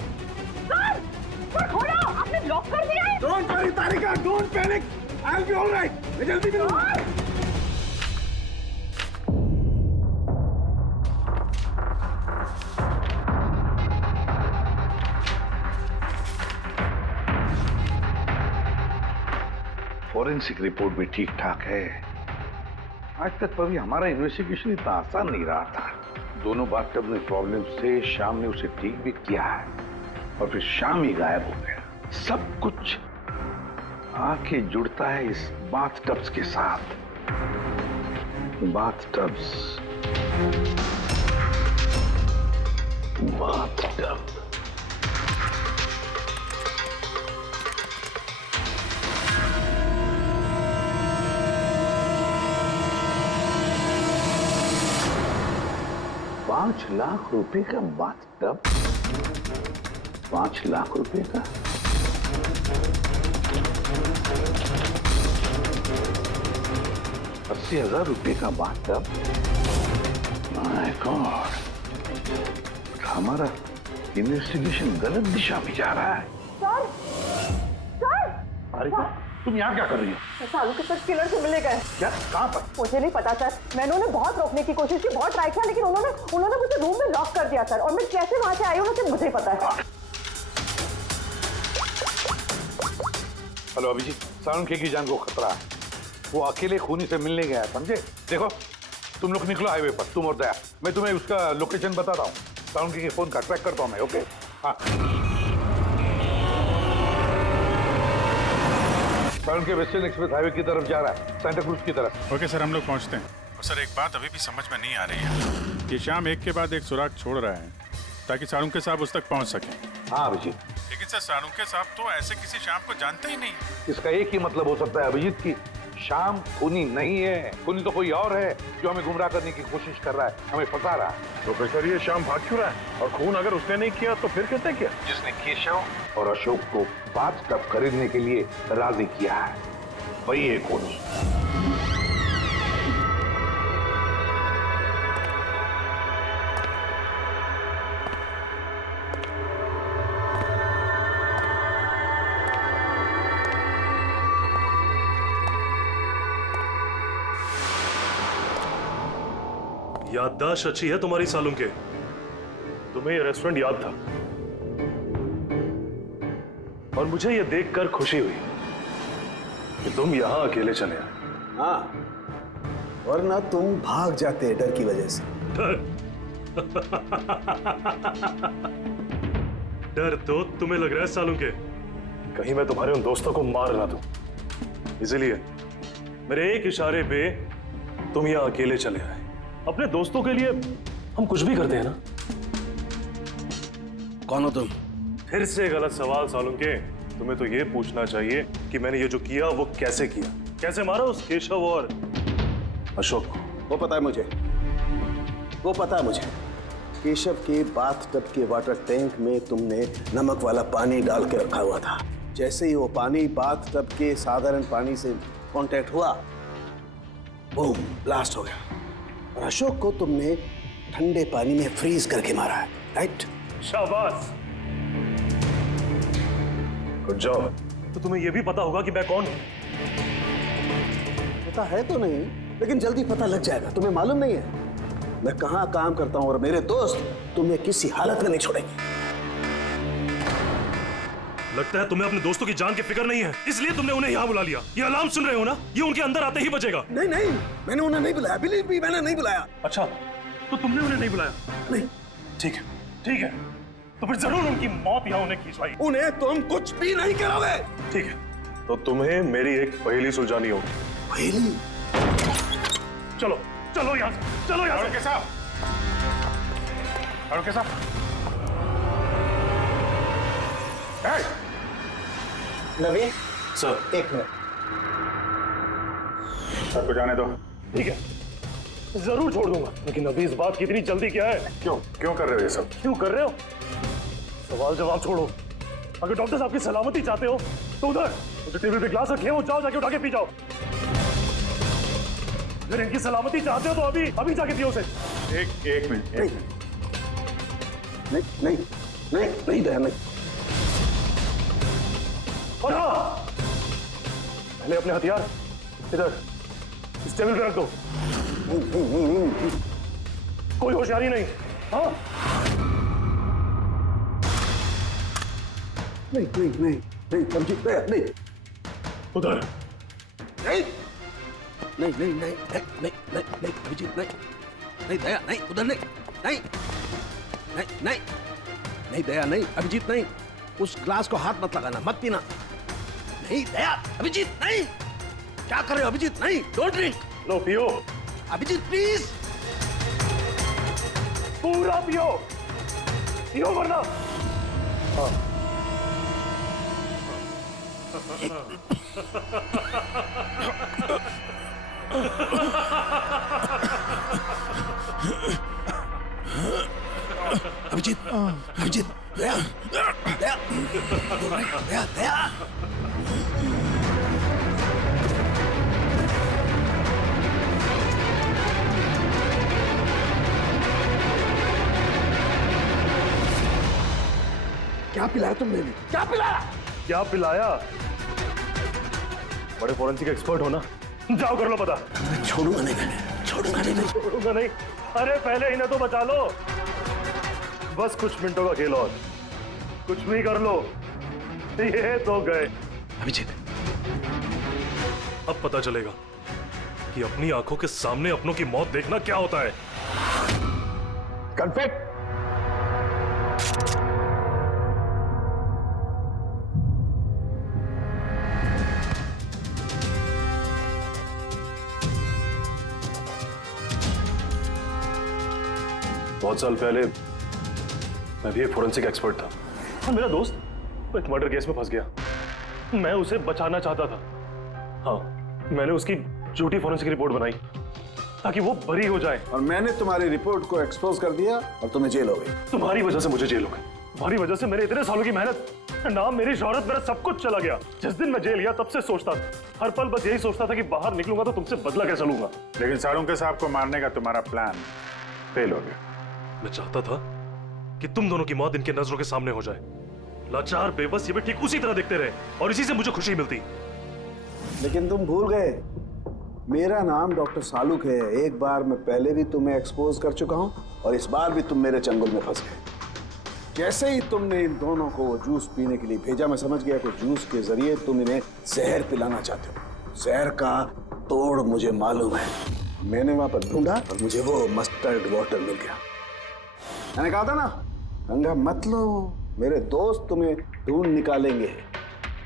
सर खोलो, आपने लॉक कर दिया है। Don't worry Tarika, don't panic, I will be alright. मैं जल्दी मिलूंगा। फॉरेंसिक रिपोर्ट भी ठीक ठाक है। आज तक कभी हमारा इन्वेस्टिगेशन इतना आसान नहीं रहा था। दोनों बाथटब में प्रॉब्लम से शाम ने उसे ठीक भी किया है और फिर शाम ही गायब हो गया। सब कुछ आके जुड़ता है इस बाथटब्स के साथ। बाथटब्स, बाथटब। ₹5 लाख का बाथटब, 5 लाख रुपए का। ₹80,000 का बाथटब। माय गॉड, हमारा इन्वेस्टिगेशन गलत दिशा में जा रहा है। सर, अरे तुम यहाँ क्या कर रही हो? सालू के साथ किलर से मिले गए। क्या? कहाँ पर? मुझे नहीं पता सर, मैंने उन्हें बहुत रोकने की कोशिश की, बहुत ट्राई किया, लेकिन उन्होंने मुझे रूम में लॉक कर दिया सर। और मैं कैसे वहां से आई हूँ मुझे मुझे पता है। हेलो अभिजीत, सालुंखे की जान को खतरा है। वो अकेले खूनी से मिलने गया है, समझे? देखो तुम लोग निकलो हाईवे पर, तुम और दया। मैं तुम्हें उसका लोकेशन बताता हूँ। सालुंखे के फोन का ट्रैक करता हूँ मैं। ओके? हाँ, सालुंखे वेस्टर्न एक्सप्रेस हाईवे की तरफ जा रहा है, सेंटा क्रूज की तरफ। ओके सर, हम लोग पहुंचते हैं। और सर एक बात अभी भी समझ में नहीं आ रही है कि शाम एक के बाद एक सुराग छोड़ रहा है ताकि सालुंखे साहब उस तक पहुंच सके। हाँ अभिजीत, लेकिन सर सालुंखे साहब तो ऐसे किसी शाम को जानते ही नहीं। इसका एक ही मतलब हो सकता है अभिजीत की शाम खूनी नहीं है। खूनी तो कोई और है जो हमें गुमराह करने की कोशिश कर रहा है, हमें फंसा रहा है। प्रोफेसर, ये शाम भाग क्यों रहा है? और खून अगर उसने नहीं किया तो फिर किसने किया? जिसने केशव और अशोक को बाथटब खरीदने के लिए राजी किया है, वही है खूनी। याददाश्त अच्छी है तुम्हारी सालुंखे। तुम्हें ये रेस्टोरेंट याद था और मुझे ये देखकर खुशी हुई तुम यहाँ अकेले चले आए? हाँ, वरना तुम भाग जाते डर की वजह से। डर तो तुम्हें लग रहा है सालों के, कहीं मैं तुम्हारे उन दोस्तों को मार ना दूं, इसलिए मेरे एक इशारे पे तुम यहाँ अकेले चले आए। अपने दोस्तों के लिए हम कुछ भी करते हैं ना। कौन हो तुम? फिर से गलत सवाल सालुंके। तुम्हें तो ये पूछना चाहिए कि मैंने ये जो किया वो कैसे किया, कैसे मारा उस केशव और अशोक को। वो पता है मुझे, वो पता है मुझे। केशव के बाथटब के वाटर टैंक में तुमने नमक वाला पानी डाल के रखा हुआ था। जैसे ही वो पानी बाथटब के साधारण पानी से कांटेक्ट हुआ, बूम, ब्लास्ट हो गया। और अशोक को तुमने ठंडे पानी में फ्रीज करके मारा है, राइट? शाबाश, गुड जॉब। तो तुम्हें यह भी पता होगा कि मैं कौन हूं? पता है तो नहीं, लेकिन जल्दी पता लग जाएगा। तुम्हें मालूम नहीं है मैं कहां काम करता हूं, और मेरे दोस्त तुम्हें किसी हालत में नहीं छोड़ेंगे। लगता है तुम्हें अपने दोस्तों की जान की फिक्र नहीं है, इसलिए तुमने उन्हें यहाँ बुला लिया। ये अलार्म सुन रहे हो ना, ये उनके अंदर आते ही बजेगा। नहीं नहीं, मैंने उन्हें नहीं बुलाया, बिलीव मी, मैंने नहीं बुलाया। अच्छा, तो तुमने उन्हें नहीं बुलाया? नहीं। ठीक है, ठीक है, तो फिर जरूर उनकी मौत यहाँ उन्हें खींचवाई। उन्हें तुम कुछ भी नहीं करोगे। ठीक है, तो तुम्हें मेरी एक पहेली सुलझानी होगी। पहेली? चलो चलो यहाँ से, चलो यहाँ से। साहब, साहब, नवीन सर, एक मिनट। सबको जाने दो। ठीक है, जरूर छोड़ दूंगा, लेकिन अभी इस बात की इतनी जल्दी क्या है? क्यों कर रहे हो ये सब? क्यों कर रहे हो? सवाल जवाब छोड़ो। अगर डॉक्टर साहब की सलामती चाहते हो तो उधर जो टेबल पे ग्लास रखे हैं वो जाओ, जाके उठा के पी जाओ। अगर इनकी सलामती चाहते हो तो अभी अभी जाके पियो उसे। एक मिनट। नहीं नहीं नहीं नहीं दया, नहीं। और हाँ, पहले अपने हथियार इधर इस टेबल पे रख दो। कोई होशियारी नहीं। हाँ, नहीं नहीं नहीं नहीं, समझी? नहीं उधर नहीं नहीं नहीं नहीं नहीं नहीं नहीं अभिजीत, नहीं नहीं दया, नहीं उधर, नहीं नहीं नहीं नहीं नहीं दया, नहीं अभिजीत, नहीं। उस ग्लास को हाथ मत लगाना, मत पीना। नहीं दया, अभिजीत, नहीं। क्या कर रहे हो अभिजीत? नहीं, डोंट ड्रिंक। लो पियो अभिजीत, प्लीज। पूरा पियो, पियो वरना। हाँ। अभिजीत, अभिजीत, दया, दया, दया, दया। क्या पिलाया तुमने? क्या पिलाया? क्या पिलाया? बड़े फॉरेंसिक एक्सपर्ट हो ना, जाओ कर लो पता। छोड़ूंगा नहीं, मैं छोड़ूंगा नहीं, छोड़ूंगा नहीं। अरे पहले इन्हें तो बचा लो, बस कुछ मिनटों का खेल और, कुछ भी कर लो। ये तो गए। अभिजीत, अब पता चलेगा कि अपनी आंखों के सामने अपनों की मौत देखना क्या होता है। कन्फेक्ट। बहुत साल पहले मैं भी एक फोरेंसिक एक्सपर्ट था, और मेरा दोस्त एक मर्डर केस में फंस गया। मैं उसे बचाना चाहता था। हाँ, मैंने उसकी झूठी फोरेंसिक रिपोर्ट बनाई ताकि वो बरी हो जाए। और मैंने तुम्हारी रिपोर्ट को एक्सपोज कर दिया और तुम्हें जेल हो गई। तुम्हारी वजह से मुझे जेल हो गई। तुम्हारी वजह से मेरे इतने सालों की मेहनत, नाम, मेरी शोहरत, मेरा सब कुछ चला गया। जिस दिन मैं जेल गया तब से सोचता था, हर पल बस यही सोचता था कि बाहर निकलूंगा तो तुमसे बदला कैसे लूंगा। लेकिन सालुंके साहब को मारने का तुम्हारा प्लान फेल हो गया। मैं चाहता था कि तुम दोनों की मौत इनके नजरों के सामने हो जाए। लाचार, बेबस, ये भी ठीक उसी तरह देखते रहे और इसी से मुझे खुशी मिलती। लेकिन तुम भूल गए, मेरा नाम डॉक्टर सालुक है। एक बार मैं पहले भी तुम्हें एक्सपोज कर चुका हूं और इस बार भी तुम मेरे चंगुल में फंस गए। जैसे ही तुमने इन दोनों को वो जूस पीने के लिए भेजा, मैं समझ गया कि जूस के जरिए तुम इन्हें जहर पिलाना चाहते हो। जहर का तोड़ मुझे मालूम है। मैंने वहां पर ढूंढा और मुझे वो मस्टर्ड वाटर मिल गया। मैंने कहा था ना, पंगा मत लो, मेरे दोस्त तुम्हें ढूंढ निकालेंगे।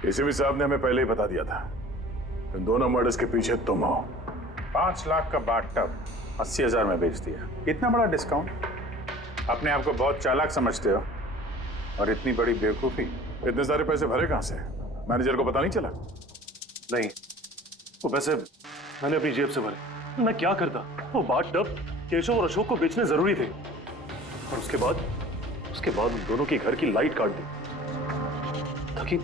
एसीपी साहब ने हमें पहले ही बता दिया था, इन दोनों मर्डर्स के पीछे तुम हो। 5 लाख का बाथटब 80,000 में बेच दिया। इतना बड़ा डिस्काउंट? अपने आप को बहुत चालाक समझते हो, और इतनी बड़ी बेवकूफी। इतने सारे पैसे भरे कहां से? मैनेजर को पता नहीं चला? नहीं, वो पैसे मैंने अपनी जेब से भरे। मैं क्या करता? वो बाथटब केशव और अशोक को बेचने जरूरी थे, और उसके बाद उन दोनों के घर की लाइट काट दी ताकि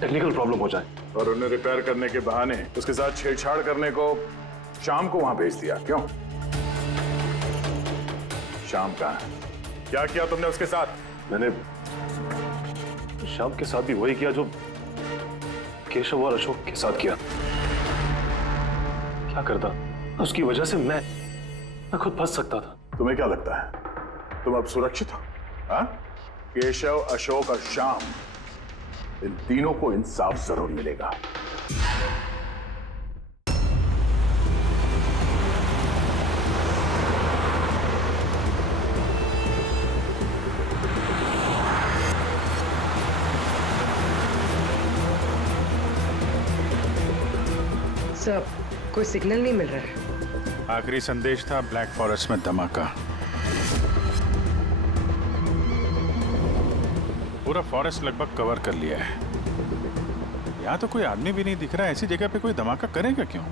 टेक्निकल प्रॉब्लम हो जाए, और उन्हें रिपेयर करने के बहाने उसके साथ छेड़छाड़ करने को शाम को वहां भेज दिया। क्यों? शाम कहां है? क्या किया तुमने उसके साथ? मैंने शाम के साथ भी वही किया जो केशव और अशोक के साथ किया। क्या करता? उसकी वजह से मैं खुद फंस सकता था। तुम्हें क्या लगता है तुम अब सुरक्षित हो? हाँ? केशव, अशोक और श्याम, इन तीनों को इंसाफ जरूर मिलेगा। सर, कोई सिग्नल नहीं मिल रहा है। आखिरी संदेश था ब्लैक फॉरेस्ट में धमाका। पूरा फॉरेस्ट लगभग कवर कर लिया है। यहाँ तो कोई आदमी भी नहीं दिख रहा है। ऐसी जगह पे कोई धमाका करेगा क्यों?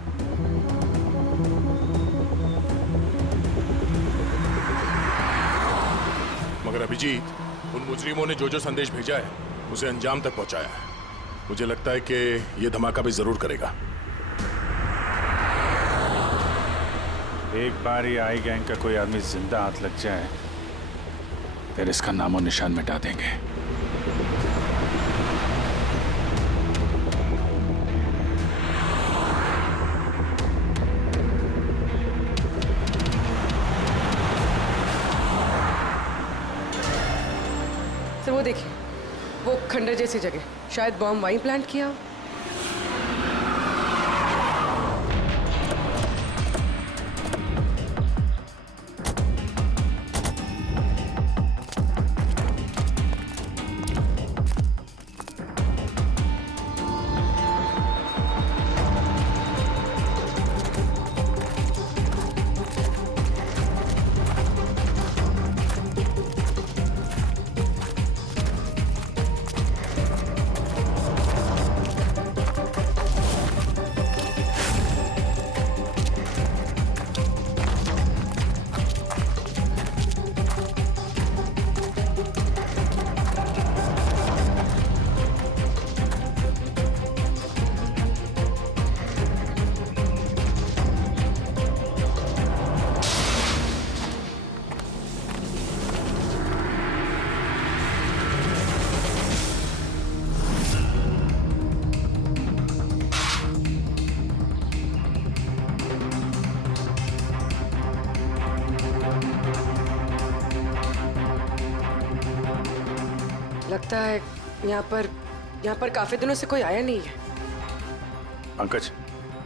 मगर अभिजीत, उन मुजरिमों ने जो जो संदेश भेजा है उसे अंजाम तक पहुंचाया है। मुझे लगता है कि यह धमाका भी जरूर करेगा। एक बार ये आई गैंग का कोई आदमी जिंदा हाथ लग जाए, फिर इसका नामो निशान मिटा देंगे। सर, वो देखिए, वो खंडर जैसी जगह, शायद बॉम्ब वहीं प्लांट किया हो। लगता है यहाँ पर काफी दिनों से कोई आया नहीं है। पंकज,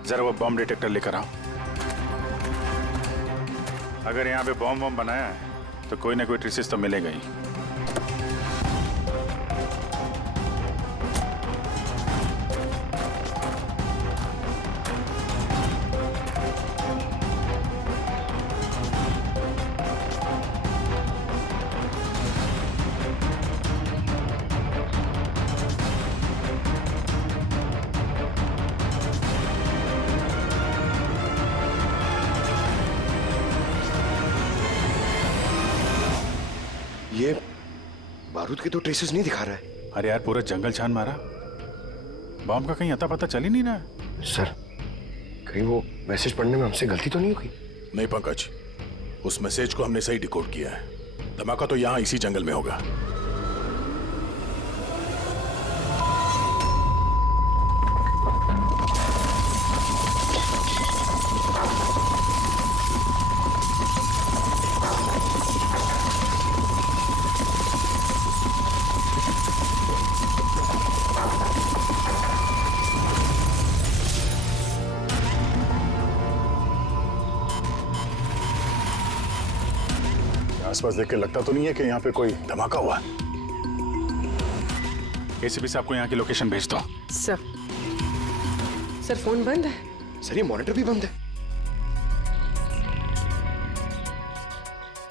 जरा वो बॉम्ब डिटेक्टर लेकर आओ। अगर यहाँ पे बॉम्ब बनाया है तो कोई ना कोई ट्रेसेस तो मिलेगा ही। ये बारूद के तो ट्रेसेस नहीं दिखा रहा है। अरे यार, पूरा जंगल छान मारा, बॉम्ब का कहीं अता पता चल ही नहीं रहा। सर, कहीं वो मैसेज पढ़ने में हमसे गलती तो नहीं हुई? नहीं पंकज, उस मैसेज को हमने सही डिकोड किया है। धमाका तो यहाँ इसी जंगल में होगा। आसपास देख के लगता तो नहीं है कि यहाँ पे कोई धमाका हुआ है। एसीपी साहब को यहाँ की लोकेशन भेज दो। सर फोन बंद है। सर ये मॉनिटर भी बंद है।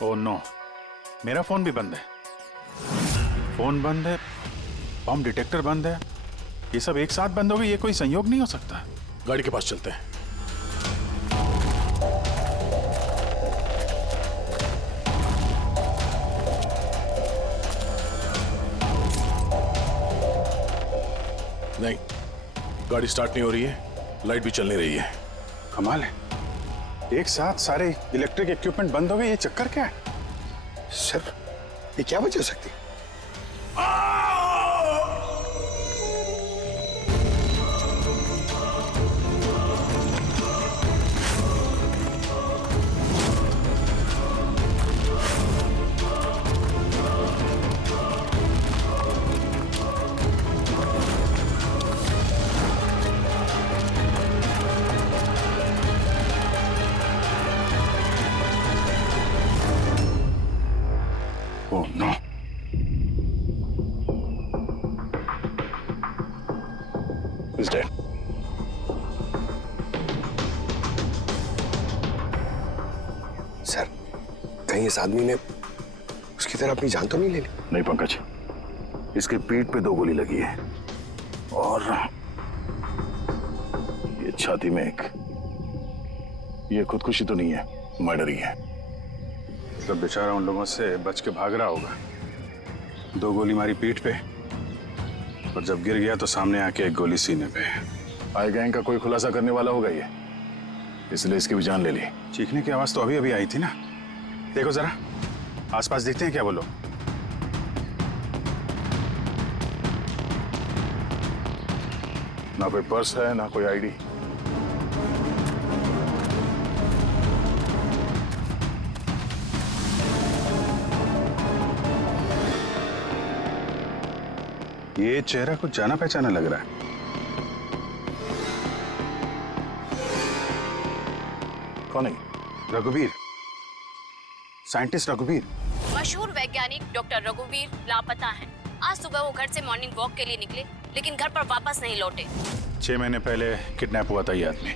ओह नो, मेरा फोन भी बंद है। फोन बंद है, बम डिटेक्टर बंद है, ये सब एक साथ बंद हो गए। ये कोई संयोग नहीं हो सकता। गाड़ी के पास चलते हैं। नहीं, गाड़ी स्टार्ट नहीं हो रही है, लाइट भी चल नहीं रही है। कमाल है, एक साथ सारे इलेक्ट्रिक इक्विपमेंट बंद हो गए। ये चक्कर क्या है? सर ये क्या वजह हो सकती है? Oh no. He's dead. Sir कहीं इस आदमी ने उसकी तरह अपनी जान तो नहीं ले ली? नहीं पंकज, इसके पीठ पे 2 गोली लगी है और ये छाती में एक। ये खुदकुशी तो नहीं है, मर्डर ही है। मतलब बेचारा उन लोगों से बच के भाग रहा होगा। 2 गोली मारी पीठ पे और जब गिर गया तो सामने आके 1 गोली सीने पे। आई गैंग का कोई खुलासा करने वाला होगा ये, इसलिए इसकी भी जान ले ली। चीखने की आवाज तो अभी अभी आई थी ना। देखो जरा आसपास देखते हैं क्या वो लोग। ना कोई पर्स है ना कोई आईडी। ये चेहरा कुछ जाना पहचाना लग रहा है। कौन है? रघुवीर, साइंटिस्ट रघुवीर। मशहूर वैज्ञानिक डॉक्टर रघुवीर लापता हैं। आज सुबह वो घर से मॉर्निंग वॉक के लिए निकले, लेकिन घर पर वापस नहीं लौटे। 6 महीने पहले किडनैप हुआ था ये आदमी।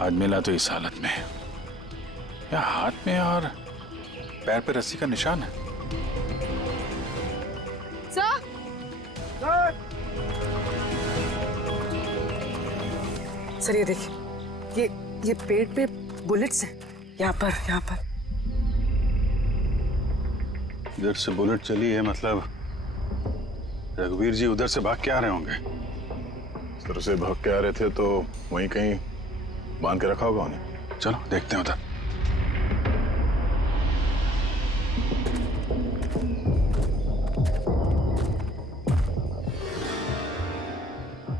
आज मिला तो इस हालत में। या हाथ में और पैर पे रस्सी का निशान है। सर ये देखिए, ये पेट पे बुलेट्स हैं। यहाँ पर इधर से बुलेट चली है, मतलब रघुवीर जी उधर से भाग के आ रहे होंगे। इस तरह से भाग के आ रहे थे तो वहीं कहीं बांध के रखा होगा उन्हें। चलो देखते हैं उधर।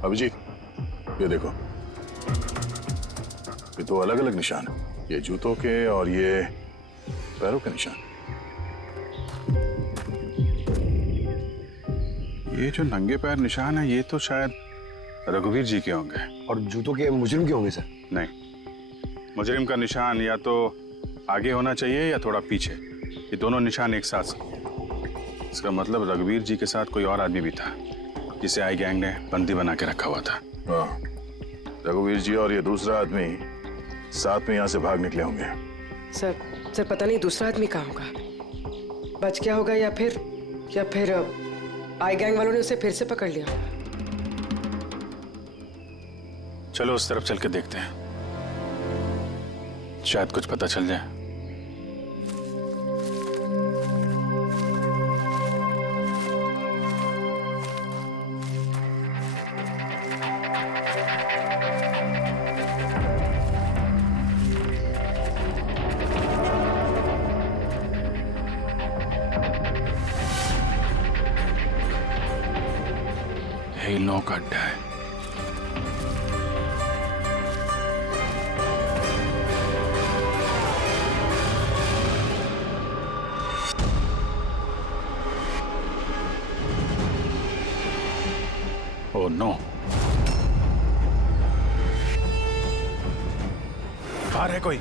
अभिजीत, ये देखो, ये 2 अलग अलग निशान है। ये जूतों के और ये पैरों के निशान। ये जो नंगे पैर निशान है ये तो शायद रघुवीर जी के होंगे। और जूतों के मुजरिम के होंगे सर? नहीं, मुजरिम का निशान या तो आगे होना चाहिए या थोड़ा पीछे। ये दोनों निशान एक साथ। इसका मतलब रघुवीर जी के साथ कोई और आदमी भी था जिसे आई गैंग ने बंदी बना के रखा हुआ था। हाँ, रघुवीर जी और ये दूसरा आदमी साथ में यहाँ से भाग निकले होंगे। सर पता नहीं दूसरा आदमी कहाँ होगा। बच गया होगा या फिर आई गैंग वालों ने उसे फिर से पकड़ लिया। चलो उस तरफ चल के देखते हैं, शायद कुछ पता चल जाए। यही लो का अड्डा है। ओह नो, बाहर है कोई।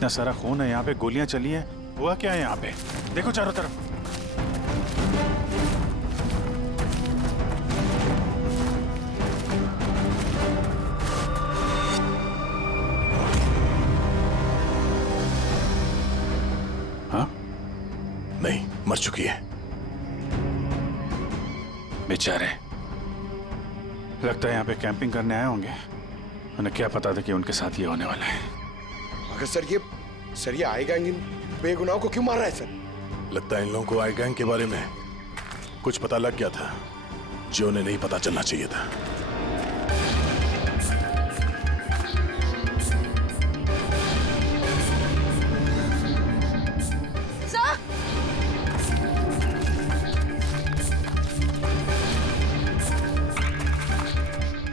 इतना सारा खून है यहाँ पे, गोलियां चली हैं, हुआ क्या है यहाँ पे? देखो चारों तरफ। हाँ? नहीं, मर चुकी है। बेचारे, लगता है यहाँ पे कैंपिंग करने आए होंगे। उन्हें क्या पता था कि उनके साथ ये होने वाला है। मगर सर ये आई गैंग इन बेगुनाहों को क्यों मार रहा है सर? लगता है इन लोगों को आई गैंग के बारे में कुछ पता लग गया था जो उन्हें नहीं पता चलना चाहिए था।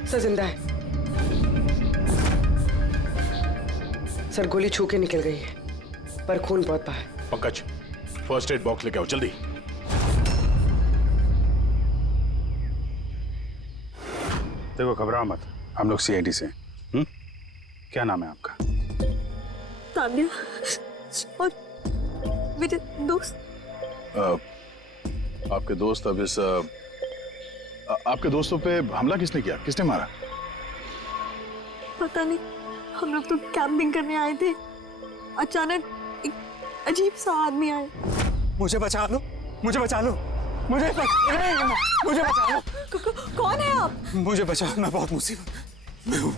सर जिंदा है। सर गोली छू के निकल गई है, पर खून बहुत बहा है। पंकज, फर्स्ट एड बॉक्स लेके आओ जल्दी। देखो घबराओ मत, हम लोग सीआईडी से। क्या नाम है आपका? तान्या और मेरे दोस्त। आपके दोस्त अब इस आपके दोस्तों पे हमला किसने किया? किसने मारा? पता नहीं, हम लोग तो कैंपिंग करने आए थे, अचानक एक अजीब सा आदमी आया। मुझे बचा लो, मुझे बचा लो, मुझे बचा लो। कौन है आप? मुझे बचाओ, मैं बहुत मुसीबत में हूँ।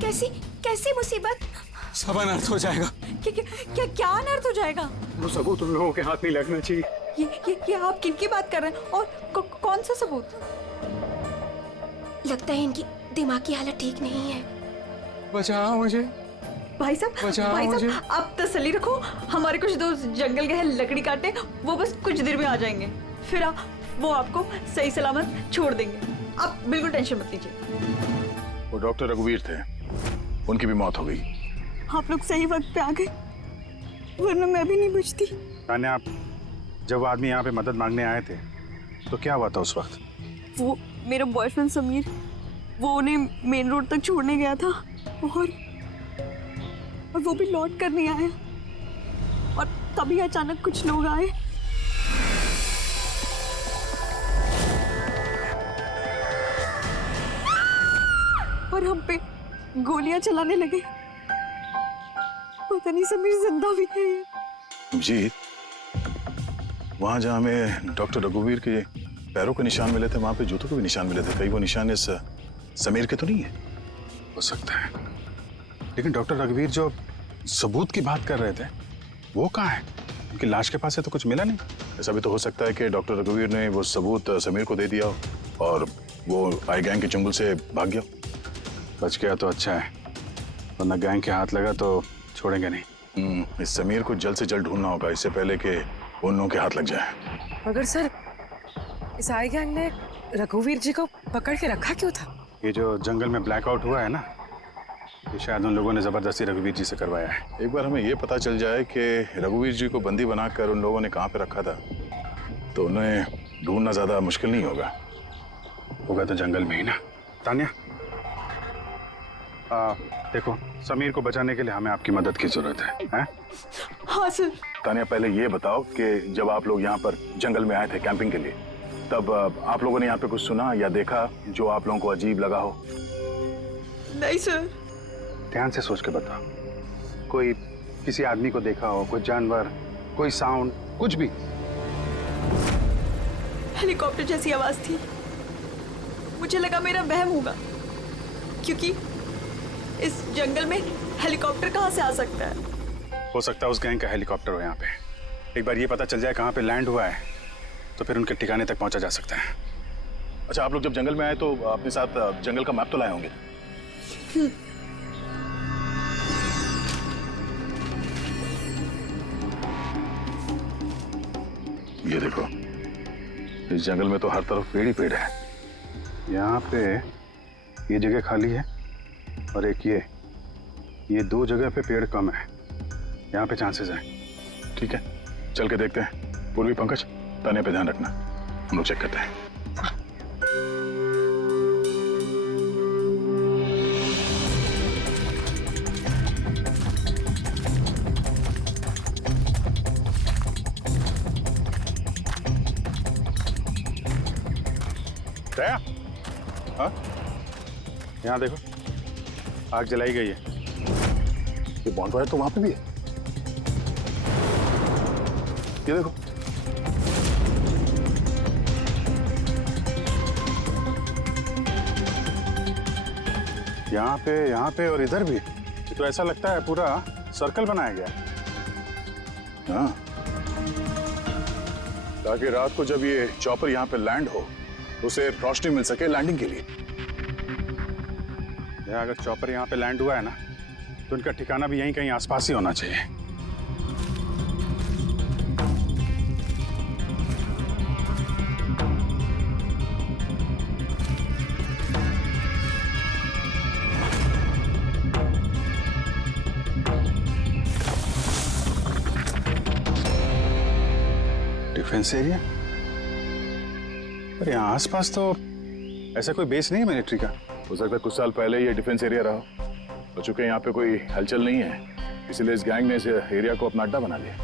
कैसी मुसीबत? सब अनर्थ हो जाएगा। क्या अनर्थ हो जाएगा? वो सबूत उन लोगों के हाथ नहीं लगना चाहिए। ये आप किनकी बात कर रहे हैं और कौन सा सबूत? लगता है इनकी दिमागी हालत ठीक नहीं है। बचाओ मुझे। भाई साहब, आप तसल्ली रखो, हमारे कुछ दोस्त जंगल गए हैं लकड़ी काटने, वो बस कुछ देर में आ जाएंगे, फिर वो आपको सही सलामत छोड़ देंगे। आप बिल्कुल टेंशन मत लीजिए। वो डॉक्टर रघुवीर थे, उनकी भी मौत हो गई। आप लोग सही वक्त पे आ गए, वरना मैं भी नहीं बचती। तान्या, आप जब आदमी यहाँ पे मदद मांगने आए थे तो क्या हुआ था उस वक्त? वो मेरा बॉयफ्रेंड समीर, वो उन्हें मेन रोड तक छोड़ने गया था और वो भी लौट कर नहीं आया, और तभी अचानक कुछ लोग आए। और हम पे गोलियां चलाने लगे। पता नहीं समीर जिंदा भी है। जीत, वहां जहां हमें डॉक्टर रघुवीर के पैरों के निशान मिले थे, वहां पे जूतों के भी निशान मिले थे। कहीं वो निशान इस समीर के तो नहीं है? हो सकता है, लेकिन डॉक्टर रघुवीर जो सबूत की बात कर रहे थे वो कहाँ है? उनकी लाश के पास है तो कुछ मिला नहीं। ऐसा भी तो हो सकता है कि डॉक्टर रघुवीर ने वो सबूत समीर को दे दिया हो और वो आई गैंग के चंगुल से भाग गया। बच गया तो अच्छा है, वरना गैंग के हाथ लगा तो छोड़ेंगे नहीं। इस समीर को जल्द से जल्द ढूंढना होगा, इससे पहले कि उन लोगों के हाथ लग जाए। मगर सर, इस आई गैंग ने रघुवीर जी को पकड़ के रखा क्यों था? ये जो जंगल में ब्लैकआउट हुआ है ना, ये शायद उन लोगों ने जबरदस्ती रघुवीर जी से करवाया है। एक बार हमें ये पता चल जाए कि रघुवीर जी को बंदी बनाकर उन लोगों ने कहाँ पे रखा था, तो उन्हें ढूंढना ज्यादा मुश्किल नहीं होगा। होगा तो जंगल में ही ना। तान्या, देखो, समीर को बचाने के लिए हमें आपकी मदद की जरूरत है? हाँ सर। तान्या, पहले ये बताओ कि जब आप लोग यहाँ पर जंगल में आए थे कैंपिंग के लिए, तब आप लोगों ने यहाँ पे कुछ सुना या देखा जो आप लोगों को अजीब लगा हो? नहीं सर। ध्यान से सोच के बताओ, कोई किसी आदमी को देखा हो, कोई जानवर, कोई साउंड, कुछ भी? हेलीकॉप्टर जैसी आवाज थी, मुझे लगा मेरा वहम होगा, क्योंकि इस जंगल में हेलीकॉप्टर कहाँ से आ सकता है? हो सकता है उस गैंग का हेलीकॉप्टर हो यहाँ पे। एक बार ये पता चल जाए कहाँ पे लैंड हुआ है तो फिर उनके ठिकाने तक पहुंचा जा सकता है। अच्छा, आप लोग जब जंगल में आए तो अपने साथ जंगल का मैप तो लाए होंगे? ये देखो, इस जंगल में तो हर तरफ पेड़ ही पेड़ है। यहाँ पे ये जगह खाली है और एक ये दो जगह पे पेड़ कम है, यहाँ पे चांसेस हैं। ठीक है, चल के देखते हैं। पूर्वी, पंकज, तान्या पे ध्यान रखना, हम लोग चेक करते हैं। श्रेया, हाँ यहाँ देखो, आग जलाई गई है। ये बॉन्डफायर तो वहां पे भी है। ये देखो, यहाँ पे और इधर भी। ये तो ऐसा लगता है पूरा सर्कल बनाया गया है। हाँ, ताकि रात को जब ये चॉपर यहाँ पे लैंड हो, उसे रोशनी मिल सके लैंडिंग के लिए। अगर चॉपर यहाँ पे लैंड हुआ है ना, तो इनका ठिकाना भी यहीं कहीं आसपास ही होना चाहिए। Defence area? पर यहाँ आसपास तो ऐसा कोई बेस नहीं है मिलिट्री का। हो सकता है कुछ साल पहले ये डिफेंस एरिया रहा हो चुके यहाँ पे कोई हलचल नहीं है, इसलिए इस गैंग ने इस एरिया को अपना अड्डा बना लिया।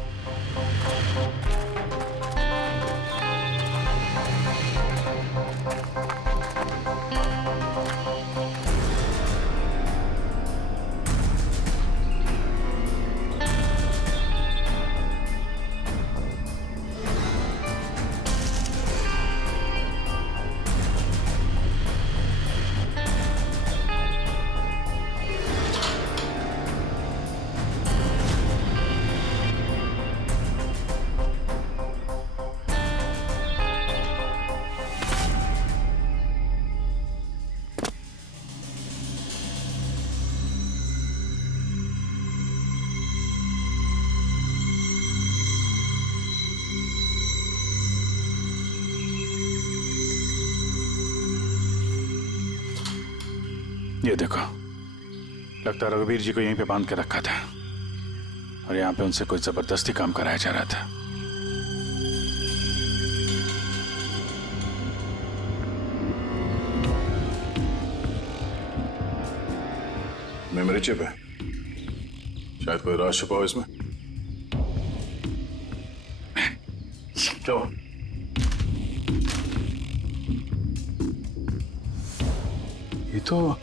ये देखो, लगता है रघुवीर जी को यहीं पे बांध के रखा था और यहाँ पे उनसे कोई जबरदस्ती काम कराया जा रहा था। मेमोरी चिप है, शायद कोई राज छुपा हो इसमें। चलो, ये तो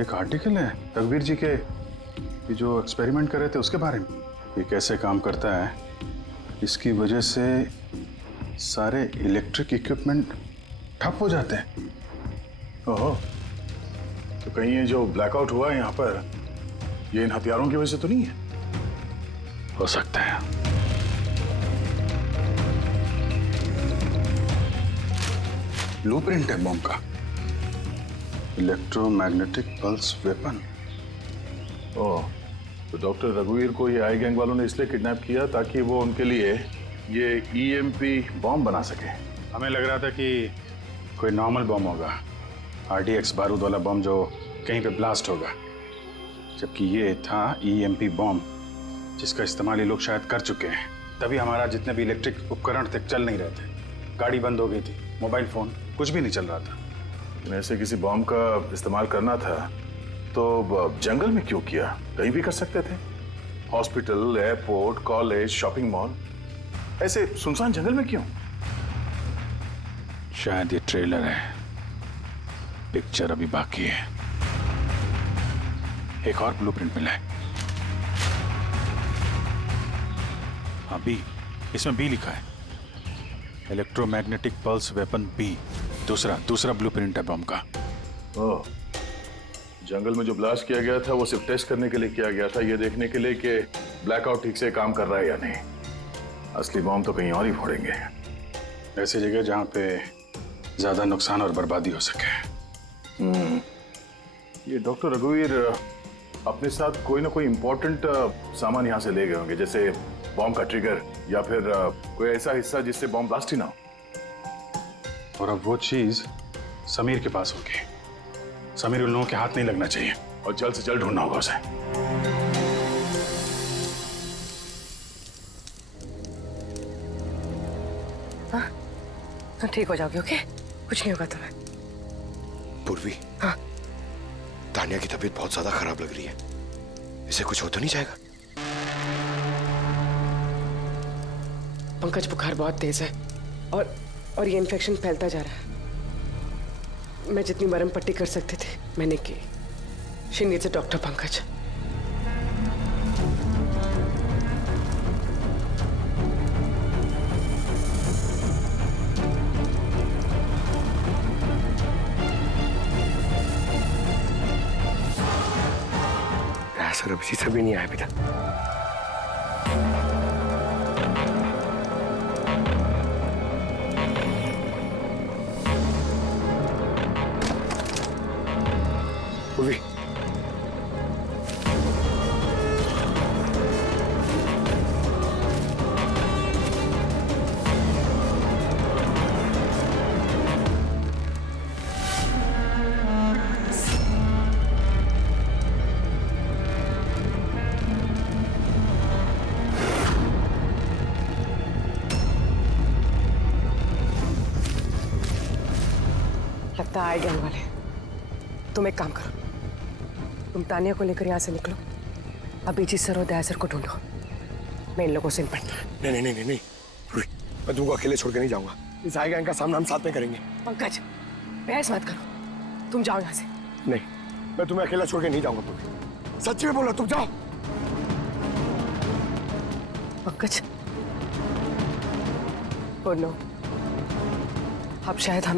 एक आर्टिकल है रघुवीर जी के, ये जो एक्सपेरिमेंट कर रहे थे उसके बारे में। ये कैसे काम करता है, इसकी वजह से सारे इलेक्ट्रिक इक्विपमेंट ठप हो जाते हैं। ओहो, तो कहीं ये जो ब्लैकआउट हुआ है यहाँ पर, ये इन हथियारों की वजह से तो नहीं है? हो सकता है। ब्लूप्रिंट है बॉम्ब का, इलेक्ट्रोमैग्नेटिक पल्स वेपन। ओह, तो डॉक्टर रघुवीर को ये आई गैंग वालों ने इसलिए किडनैप किया ताकि वो उनके लिए ये ईएमपी बॉम्ब बना सके। हमें लग रहा था कि कोई नॉर्मल बॉम्ब होगा, आरडीएक्स बारूद वाला बॉम्ब जो कहीं पे ब्लास्ट होगा, जबकि ये था ईएमपी बॉम्ब जिसका इस्तेमाल ये लोग शायद कर चुके हैं। तभी हमारा जितने भी इलेक्ट्रिक उपकरण थे चल नहीं रहे थे, गाड़ी बंद हो गई थी, मोबाइल फोन कुछ भी नहीं चल रहा था। ऐसे किसी बॉम्ब का इस्तेमाल करना था तो जंगल में क्यों किया? कहीं भी कर सकते थे, hospital, airport, college, shopping mall, ऐसे सुनसान जंगल में क्यों? शायद ये ट्रेलर है, पिक्चर अभी बाकी है। एक और ब्लूप्रिंट मिला है। हाँ, बी, इसमें बी लिखा है, इलेक्ट्रोमैग्नेटिक पल्स वेपन बी। दूसरा ब्लूप्रिंट है बम का। ओह, जंगल में जो ब्लास्ट किया गया था वो सिर्फ टेस्ट करने के लिए किया गया था, ये देखने के लिए कि ब्लैकआउट ठीक से काम कर रहा है या नहीं। असली बम तो कहीं और ही फोड़ेंगे, ऐसी जगह जहां पे ज्यादा नुकसान और बर्बादी हो सके। ये डॉक्टर रघुवीर अपने साथ कोई ना कोई इंपॉर्टेंट सामान यहाँ से ले गए होंगे, जैसे बॉम्ब का ट्रिगर या फिर कोई ऐसा हिस्सा जिससे बॉम्ब ब्लास्ट ही ना हो। और अब वो चीज समीर के पास होगी। समीर उन लोगों के हाथ नहीं लगना चाहिए और जल्द से जल्द ढूंढना होगा उसे। हाँ, ठीक हो जाओगे, ओके? कुछ नहीं होगा तुम्हें। पूर्वी, हाँ, तानिया की तबीयत बहुत ज्यादा खराब लग रही है, इसे कुछ हो तो नहीं जाएगा? पंकज, बुखार बहुत तेज है और ये इन्फेक्शन फैलता जा रहा है। मैं जितनी मरहम पट्टी कर सकती थी मैंने की। She needs a doctor Pankaj. Sir अभी से भी नहीं आया अभी तक। उर्वी, लगता है आए गैंग वाले। तुम एक काम करो, तुम तानिया को लेकर यहाँ से निकलो, अभिजीत सर और दया सर को ढूंढो, मैं इन लोगों से निपट। नहीं नहीं नहीं नहीं, मैं तुमको अकेले छोड़ के नहीं जाऊंगा। इस आए गैंग का सामना हम साथ में करेंगे। पंकज बहस मत करो, तुम जाओ यहाँ से। नहीं, मैं तुम्हें अकेला छोड़ के नहीं जाऊंगा। तुम सच्ची में बोलो, तुम जाओ। पंकज और नो, अब शायद हम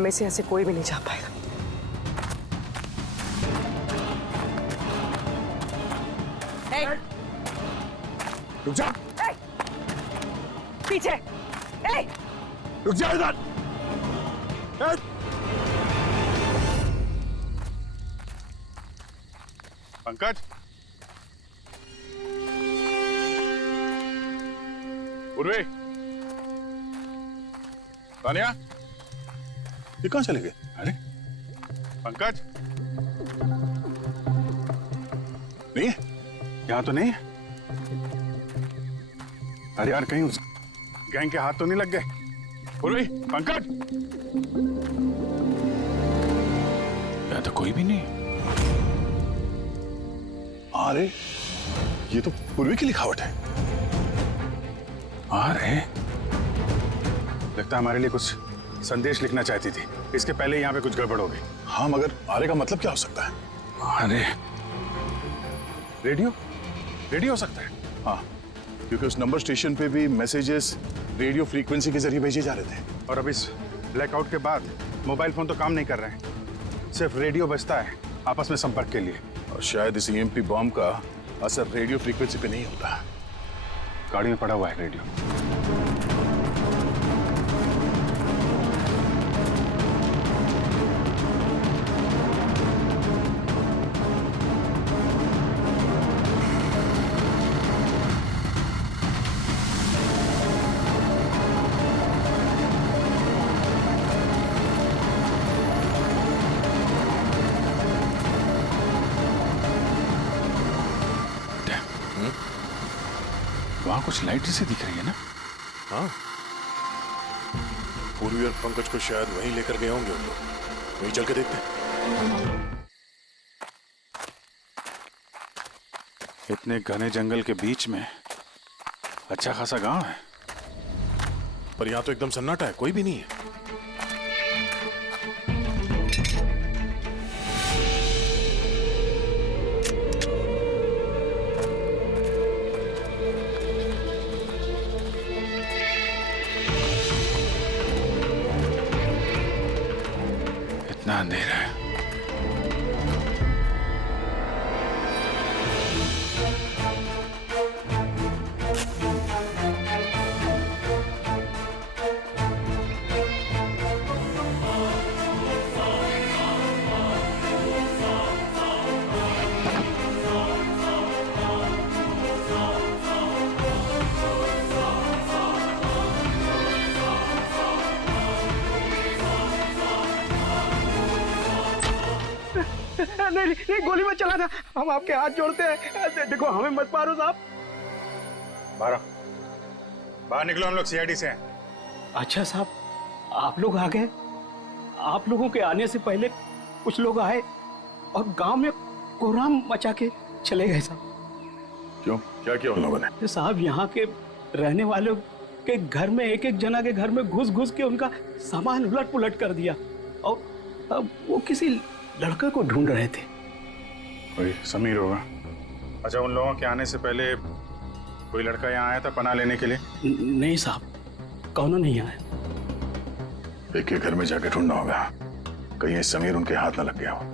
में से ऐसे कोई भी नहीं जा पाएगा। रुक जा। पीछे। रुक जा इधर। पंकज, उर्वी, तानिया, ये कहाँ चले गए? अरे पंकज, नहीं है, यहाँ तो नहीं है। अरे यार कहीं उस गैंग के हाथ तो नहीं लग गए? उर्वी, पंकज, यहाँ तो कोई भी नहीं है। अरे ये तो पूर्वी की लिखावट है। अरे लगता है हमारे लिए कुछ संदेश लिखना चाहती थी। इसके पहले यहाँ पे कुछ गड़बड़ हो गई। हाँ, मगर आरे का मतलब क्या हो सकता है? अरे रेडियो हो सकता है। हाँ, क्योंकि उस नंबर स्टेशन पे भी मैसेजेस रेडियो फ्रीक्वेंसी के जरिए भेजे जा रहे थे। और अब इस ब्लैकआउट के बाद मोबाइल फोन तो काम नहीं कर रहे हैं, सिर्फ रेडियो बजता है आपस में संपर्क के लिए। और शायद इस ईएमपी बॉम्ब का असर रेडियो फ्रीक्वेंसी पे नहीं होता। गाड़ी में पड़ा हुआ है रेडियो। वहां कुछ लाइट जैसे दिख रही है ना? हाँ, पूर्वी और पंकज को शायद वहीं लेकर गए होंगे उन लोग। वहीं चल के देखते हैं। इतने घने जंगल के बीच में अच्छा खासा गांव है, पर यहाँ तो एकदम सन्नाटा है, कोई भी नहीं है। इतना अंधेरा है। नहीं, गोली मत चलाना, हम आपके हाथ जोड़ते हैं। देखो हमें मत मारो साहब। बाहर निकलो, हम लोग सीआईडी से हैं। अच्छा साहब, आप लोग आ गए। आप लोगों के आने से पहले कुछ लोग आए और गांव में कोहराम मचा के चले गए साहब। क्यों, क्या किया उन लोगों ने? साहब यहाँ के रहने वालों के घर में एक एक जना के घर में घुस घुस के उनका सामान उलट पुलट कर दिया और वो किसी लड़का को ढूंढ रहे थे। कोई समीर होगा। अच्छा, उन लोगों के आने से पहले कोई लड़का यहाँ आया था पनाह लेने के लिए? नहीं साहब, कौनो नहीं आया। एक के घर में जाके ढूंढना होगा, कहीं समीर उनके हाथ न लग गया हो।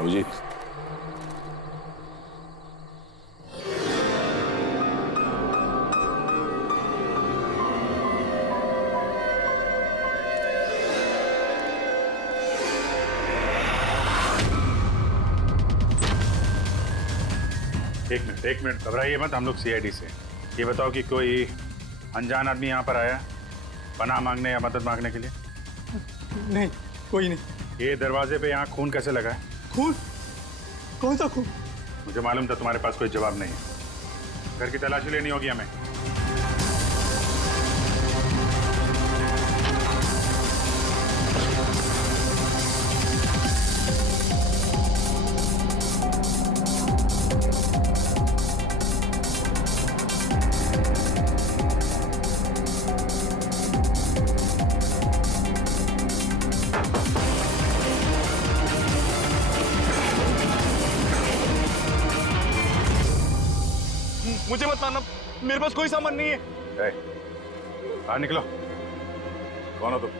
अभिजीत, एक मिनट घबराइए मत, हम लोग सीआईडी से। ये बताओ कि कोई अनजान आदमी यहाँ पर आया पनाह मांगने या मदद मांगने के लिए? नहीं, कोई नहीं। ये दरवाजे पे यहाँ खून कैसे लगा है? खून? कौन सा खून? मुझे मालूम था तुम्हारे पास कोई जवाब नहीं है। घर की तलाशी लेनी होगी हमें। मुझे मत मारना, मेरे पास कोई सामान नहीं है। बाहर निकलो। कौन हो तुम?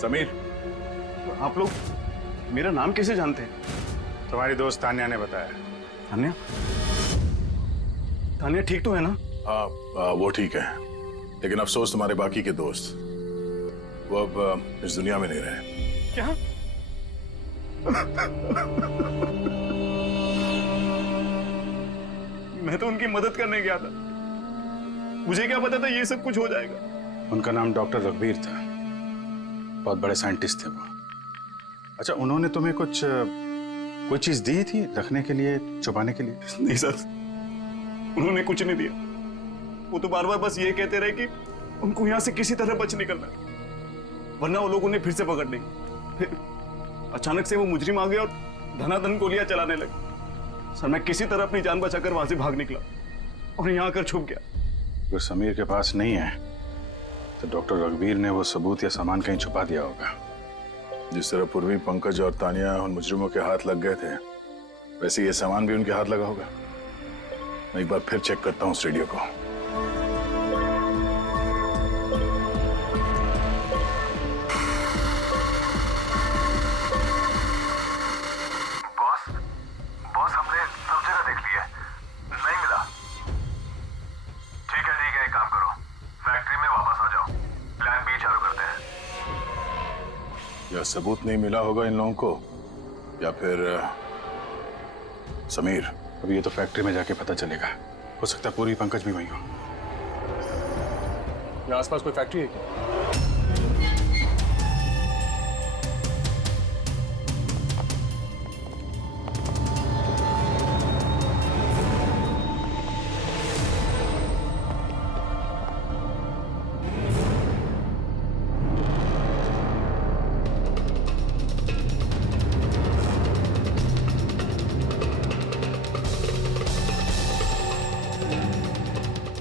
समीर, आप लोग मेरा नाम कैसे जानते हैं? तुम्हारी दोस्त तान्या ने बताया। तान्या? तान्या ठीक तो है ना? हाँ, वो ठीक है, लेकिन अफसोस तुम्हारे बाकी के दोस्त वो अब इस दुनिया में नहीं रहे। क्या? मैं तो उनकी मदद करने गया था, मुझे क्या पता था ये सब कुछ हो जाएगा। उनका नाम डॉक्टर रघुवीर था, बहुत बड़े साइंटिस्ट थे वो। अच्छा, उन्होंने तुम्हें कोई चीज दी थी रखने के लिए, छुपाने के लिए? नहीं सर, उन्होंने कुछ नहीं दिया। वो तो बार बार बस ये कहते रहे कि उनको यहाँ से किसी तरह बच निकलना है, वरना वो लोग उन्हें फिर से पकड़ लेंगे। फिर अचानक से वो मुजरिम आ गए और धनाधन गोलियां चलाने लगे। सर, मैं किसी तरह अपनी जान बचाकर वहां से भाग निकला और यहाँ आकर छुप गया। अगर समीर के पास नहीं है तो डॉक्टर रघुवीर ने वो सबूत या सामान कहीं छुपा दिया होगा। जिस तरह पूर्वी, पंकज और तानिया उन मुजरिमों के हाथ लग गए थे, वैसे ये सामान भी उनके हाथ लगा होगा। मैं एक बार फिर चेक करता हूँ उस रेडियो को। बॉस, हमने सब जगह देख लिया, नहीं मिला। ठीक है, एक काम करो, फैक्ट्री में वापस आ जाओ, प्लान बी चालू करते हैं। या सबूत नहीं मिला होगा इन लोगों को, या फिर समीर। अभी ये तो फैक्ट्री में जाके पता चलेगा, हो सकता है पूरी पंकज भी वहीं हो। यहाँ आसपास कोई फैक्ट्री है क्या?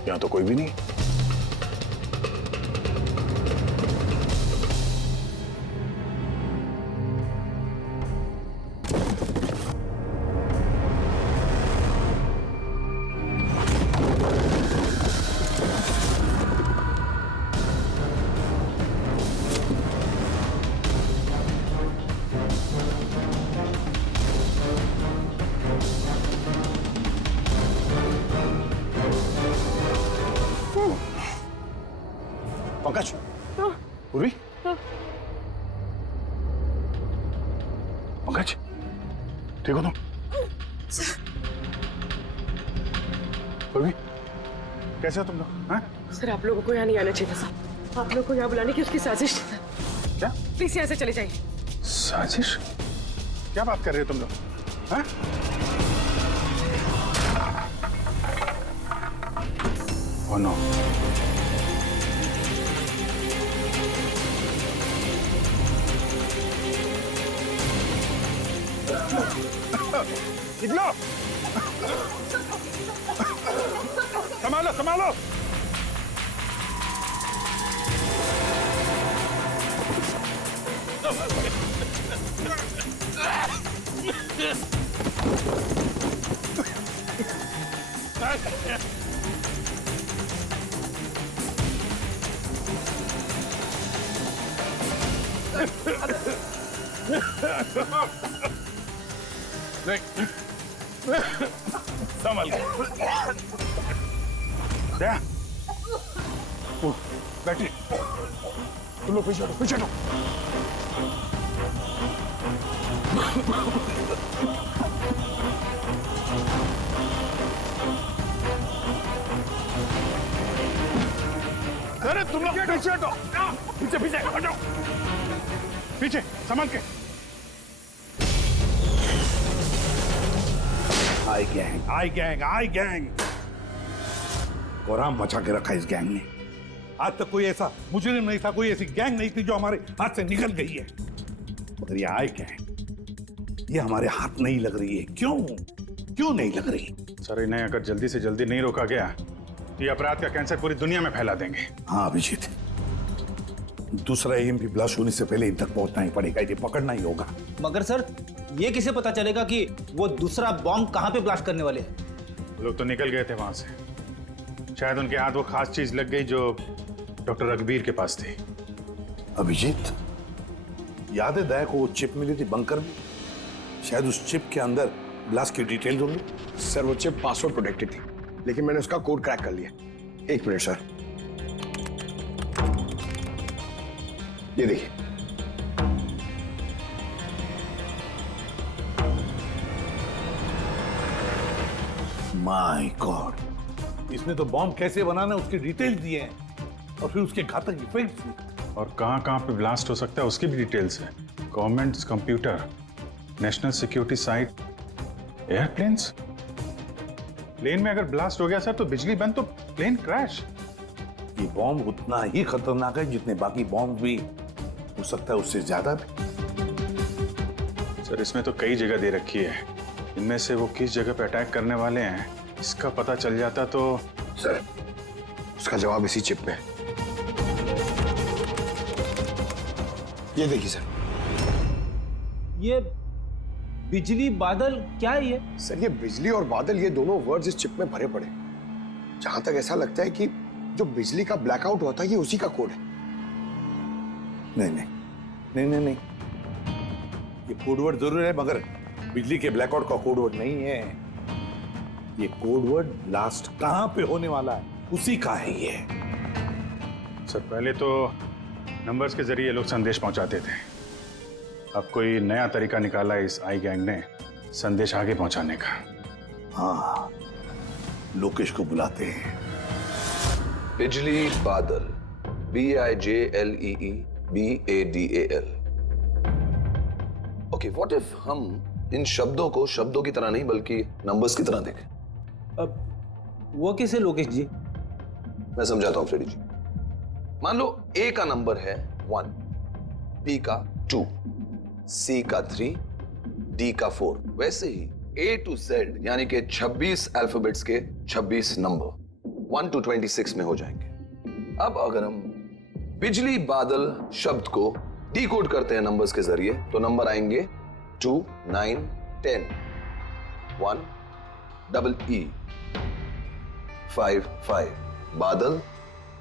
यहाँ तो कोई भी नहीं। पंकज, पूर्वी, पंकज, ठीक हो तुम? पूर्वी, कैसे हो तुम लोग? हाँ? सर, आप लोगों को यहाँ नहीं आना चाहिए था। आप लोगों को यहाँ बुलाने की उसकी साजिश थी। क्या? प्लीज यहाँ से चले जाइए। साजिश? क्या बात कर रहे हो तुम लोग? हाँ? Oh no. निकलो, संभालो संभालो। संभल के बैठिए, तुम लोग पीछे हटो, पीछे हटो। अरे तुम लोग पीछे हटो, पीछे पीछे हटो, पीछे संभाल के। आई गैंग, आई गैंग, आई गैंग। कोराम मचा के रखा इस गैंग ने। आज तक कोई ऐसा मुजरिम नहीं था, कोई ऐसी गैंग नहीं थी जो हमारे हाथ से निकल गई है। मगर ये आई गैंग, ये हमारे हाथ नहीं लग रही है। क्यों क्यों नहीं लग रही? सर, इन्हें अगर जल्दी से जल्दी नहीं रोका गया तो ये अपराध का कैंसर पूरी दुनिया में फैला देंगे। हाँ अभिजीत, दूसरा EMP ब्लास्ट होने से पहले इन तक पहुंचना ही पड़ेगा, इन्हें पकड़ना ही होगा। मगर सर, ये किसे पता चलेगा कि वो दूसरा बॉम्ब कहाँ पे ब्लास्ट करने वाले हैं? वो लोग तो निकल गए थे वहां से। शायद उनके हाथ वो खास चीज लग गई जो डॉक्टर रघुवीर के पास थी। अभिजीत, याद है दया को वो चिप मिली थी बंकर में? शायद उस चिप के अंदर ब्लास्ट की डिटेल्स होंगी। सर वो चिप पासवर्ड प्रोटेक्टेड थी, लेकिन मैंने उसका कोड क्रैक कर लिया। एक मिनट सर, ये देखिए। माय गॉड, इसने तो बॉम्ब कैसे बनाना है उसकी डिटेल्स दिए हैं, और फिर उसके घातक इफेक्ट्स भी। और कहां कहां पे ब्लास्ट हो सकता है उसकी भी डिटेल्स है। Government computer, national security site, airplanes. Plane में अगर ब्लास्ट हो गया सर तो बिजली बंद तो प्लेन क्रैश। ये बॉम्ब उतना ही खतरनाक है जितने बाकी बॉम्ब भी हो सकता है, उससे ज्यादा भी। सर, इसमें तो कई जगह दे रखी है, इनमें से वो किस जगह पे अटैक करने वाले हैं इसका पता चल जाता तो। सर, उसका जवाब इसी चिप में है। ये देखिए सर, ये बिजली बादल क्या है ये? सर ये बिजली और बादल, ये दोनों वर्ड्स इस चिप में भरे पड़े। जहां तक ऐसा लगता है कि जो बिजली का ब्लैकआउट होता है ये उसी का कोड है। नहीं नहीं नहीं नहीं नहीं, ये कोडवर्ड जरूर है मगर बिजली के ब्लैकआउट का कोडवर्ड नहीं है। ये कोडवर्ड ब्लास्ट कहां पे होने वाला है उसी का है ये। सर, पहले तो नंबर्स के जरिए लोग संदेश पहुंचाते थे, अब कोई नया तरीका निकाला है इस आई गैंग ने संदेश आगे पहुंचाने का। हाँ, लोकेश को बुलाते हैं। बिजली बादल, BIJLEE BADAL। Okay, what if हम इन शब्दों को शब्दों की तरह नहीं बल्कि नंबर्स की तरह देखें? अब वो कैसे लोकेश जी? मैं समझाता हूं फ्रेडी जी। मान लो A का नंबर है 1, B का 2, C का 3, D का 4। वैसे ही A to Z यानी कि 26 अल्फाबेट्स के 26 नंबर 1 to 26 में हो जाएंगे। अब अगर हम बिजली बादल शब्द को डिकोड करते हैं नंबर्स के जरिए तो नंबर आएंगे 2, 9, 10, 1, EE, 5, 5, बादल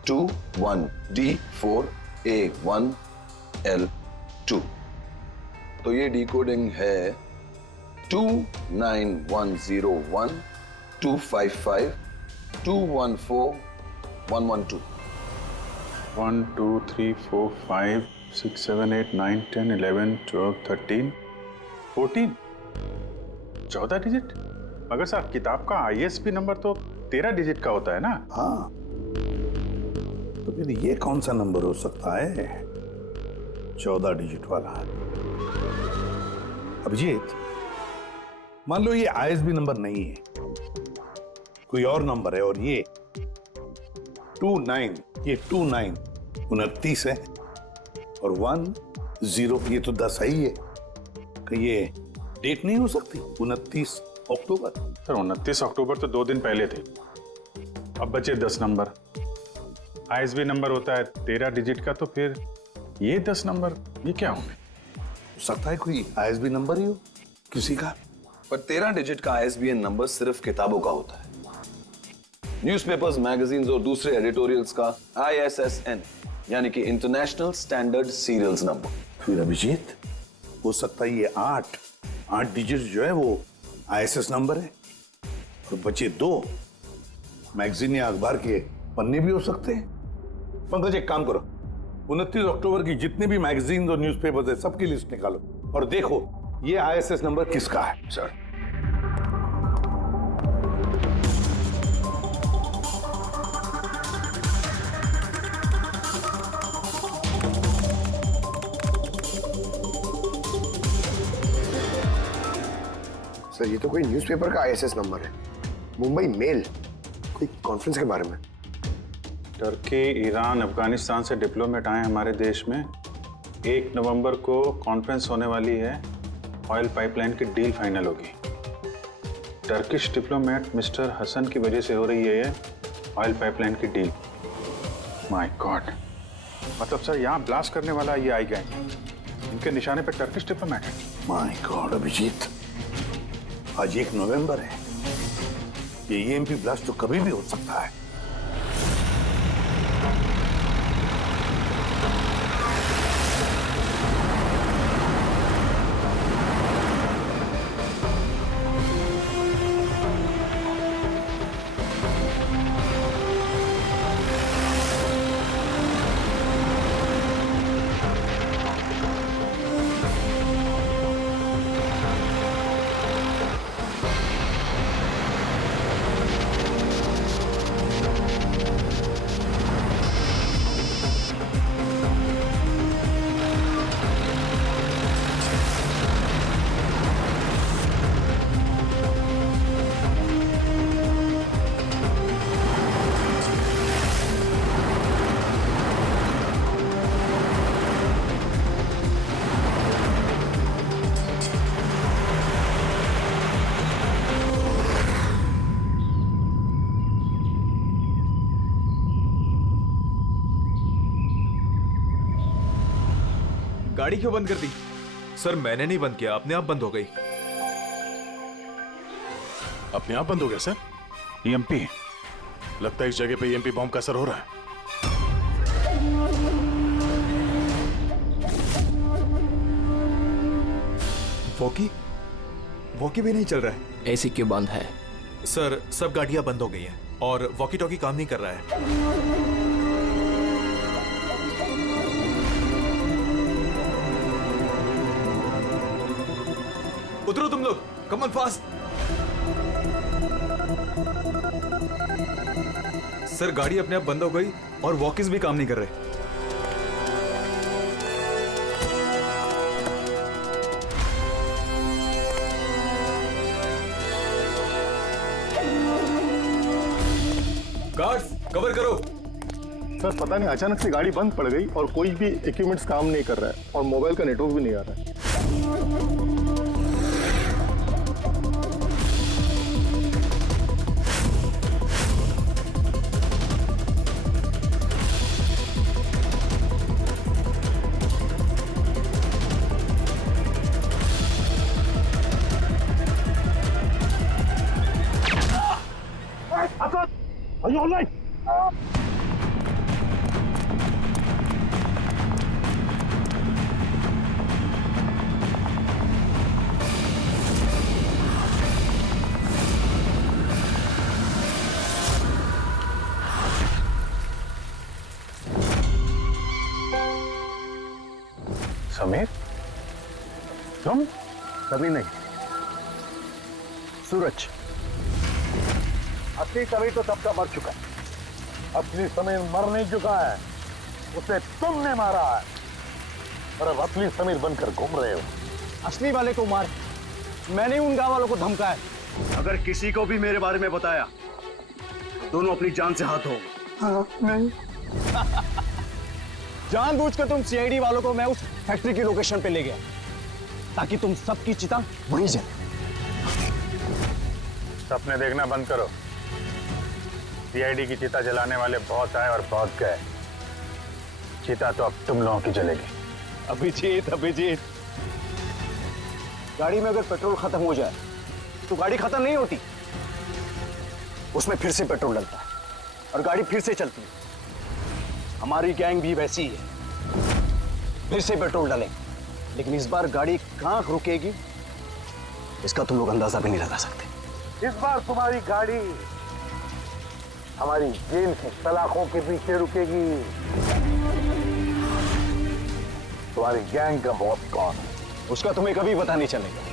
2, 1, D, 4, A, 1, L, 2। तो ये डिकोडिंग है 29101 255 214 112। 1 2 3 4 5 6 7 8 9 10 11 12 13 14 14 डिजिट। मगर साहब, किताब का ISP नंबर तो 13 डिजिट का होता है ना? हाँ, तो फिर ये कौन सा नंबर हो सकता है 14 डिजिट वाला? अभिजीत, मान लो ये ISB नंबर नहीं है, कोई और नंबर है, और ये 29, ये 29 29 है, और 10 ये तो 10 ही है। कि ये डेट नहीं हो सकती? 29 अक्टूबर। सर 29 अक्टूबर तो 2 दिन पहले थे। अब बचे 10 नंबर। आईएसबी नंबर होता है 13 डिजिट का, तो फिर ये 10 नंबर ये क्या होंगे? हो सकता है कोई आईएसबी नंबर ही हो किसी का। पर 13 डिजिट का आईएसबीएन नंबर सिर्फ किताबों का होता है। न्यूज़पेपर्स, मैगजीन्स और दूसरे एडिटोरियल्स का ISSN यानी कि इंटरनेशनल स्टैंडर्ड सीरियल्स नंबर। फिर अभिजीत, हो सकता है ये 8 डिजिट जो है वो ISS नंबर है, और बचे 2 मैगजीन या अखबार के पन्ने भी हो सकते हैं। पंकज एक काम करो, 29 अक्टूबर की जितने भी मैगजीन और न्यूज़पेपर्स है सबकी लिस्ट निकालो और देखो ये ISS नंबर किसका है। सर सर ये तो कोई न्यूज़पेपर का ISS नंबर है। मुंबई मेल, कोई कॉन्फ्रेंस के बारे में। टर्की, ईरान, अफगानिस्तान से डिप्लोमेट आए हमारे देश में। 1 नवंबर को कॉन्फ्रेंस होने वाली है, ऑयल पाइपलाइन की डील फाइनल होगी। टर्किश डिप्लोमेट मिस्टर हसन की वजह से हो रही है ये ऑयल पाइपलाइन की डील। माय गॉड, मतलब सर यहाँ ब्लास्ट करने वाला ये आई गैंग, इनके निशाने पे टर्किश डिप्लोमेट है। माय गॉड अभिजीत, आज 1 नवंबर है, ये EMP ब्लास्ट तो कभी भी हो सकता है। गाड़ी क्यों बंद कर दी? सर मैंने नहीं बंद किया, अपने आप बंद हो गई। अपने आप बंद हो गया सर? EMP लगता है इस जगह पे EMP बॉम्ब का असर हो रहा है। वॉकी भी नहीं चल रहा है। एसी क्यों बंद है? सर सब गाड़ियां बंद हो गई हैं और वॉकी टॉकी काम नहीं कर रहा है। उतरो तुम लोग, कम ऑन फास्ट। सर गाड़ी अपने आप बंद हो गई और वॉकीज भी काम नहीं कर रहे। गार्ड्स कवर करो। सर पता नहीं अचानक से गाड़ी बंद पड़ गई और कोई भी इक्विपमेंट्स काम नहीं कर रहा है और मोबाइल का नेटवर्क भी नहीं आ रहा है। Are you all right? Sameer, तुम? कभी नहीं। सूरज, असली समीर तो तब का मर चुका है। असली समीर मर नहीं चुका है, उसे तुमने मारा है और अब असली समीर बनकर घूम रहे हो। असली वाले को मार, मैंने उन गांव वालों को धमकाया। अगर किसी को भी मेरे बारे में बताया दोनों अपनी जान से हाथ धो। हाँ, नहीं। जानबूझकर तुम CID वालों को मैं उस फैक्ट्री की लोकेशन पे ले गया ताकि तुम सबकी चिता वहीं जले। सपने देखना बंद करो। सीआईडी की चिता जलाने वाले बहुत आए और बहुत गए। चिता तो अब तुम लोगों की जलेगी। अभिजीत, अभिजीत, गाड़ी में अगर पेट्रोल खत्म हो जाए तो गाड़ी खत्म नहीं होती, उसमें फिर से पेट्रोल डलता है और गाड़ी फिर से चलती है। हमारी गैंग भी वैसी ही है, फिर से पेट्रोल डालेंगे, लेकिन इस बार गाड़ी कहां रुकेगी इसका तुम लोग अंदाजा भी नहीं लगा सकते। इस बार तुम्हारी गाड़ी हमारी जेल की सलाखों के पीछे रुकेगी। तुम्हारी गैंग का बॉस कौन है उसका तुम्हें कभी पता नहीं चलेगा।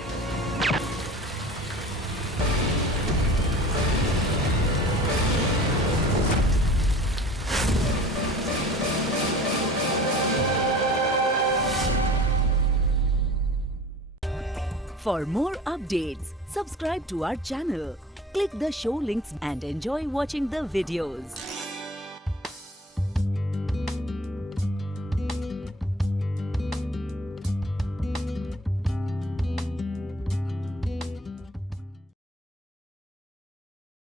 For more updates, subscribe to our channel, click the show links and enjoy watching the videos.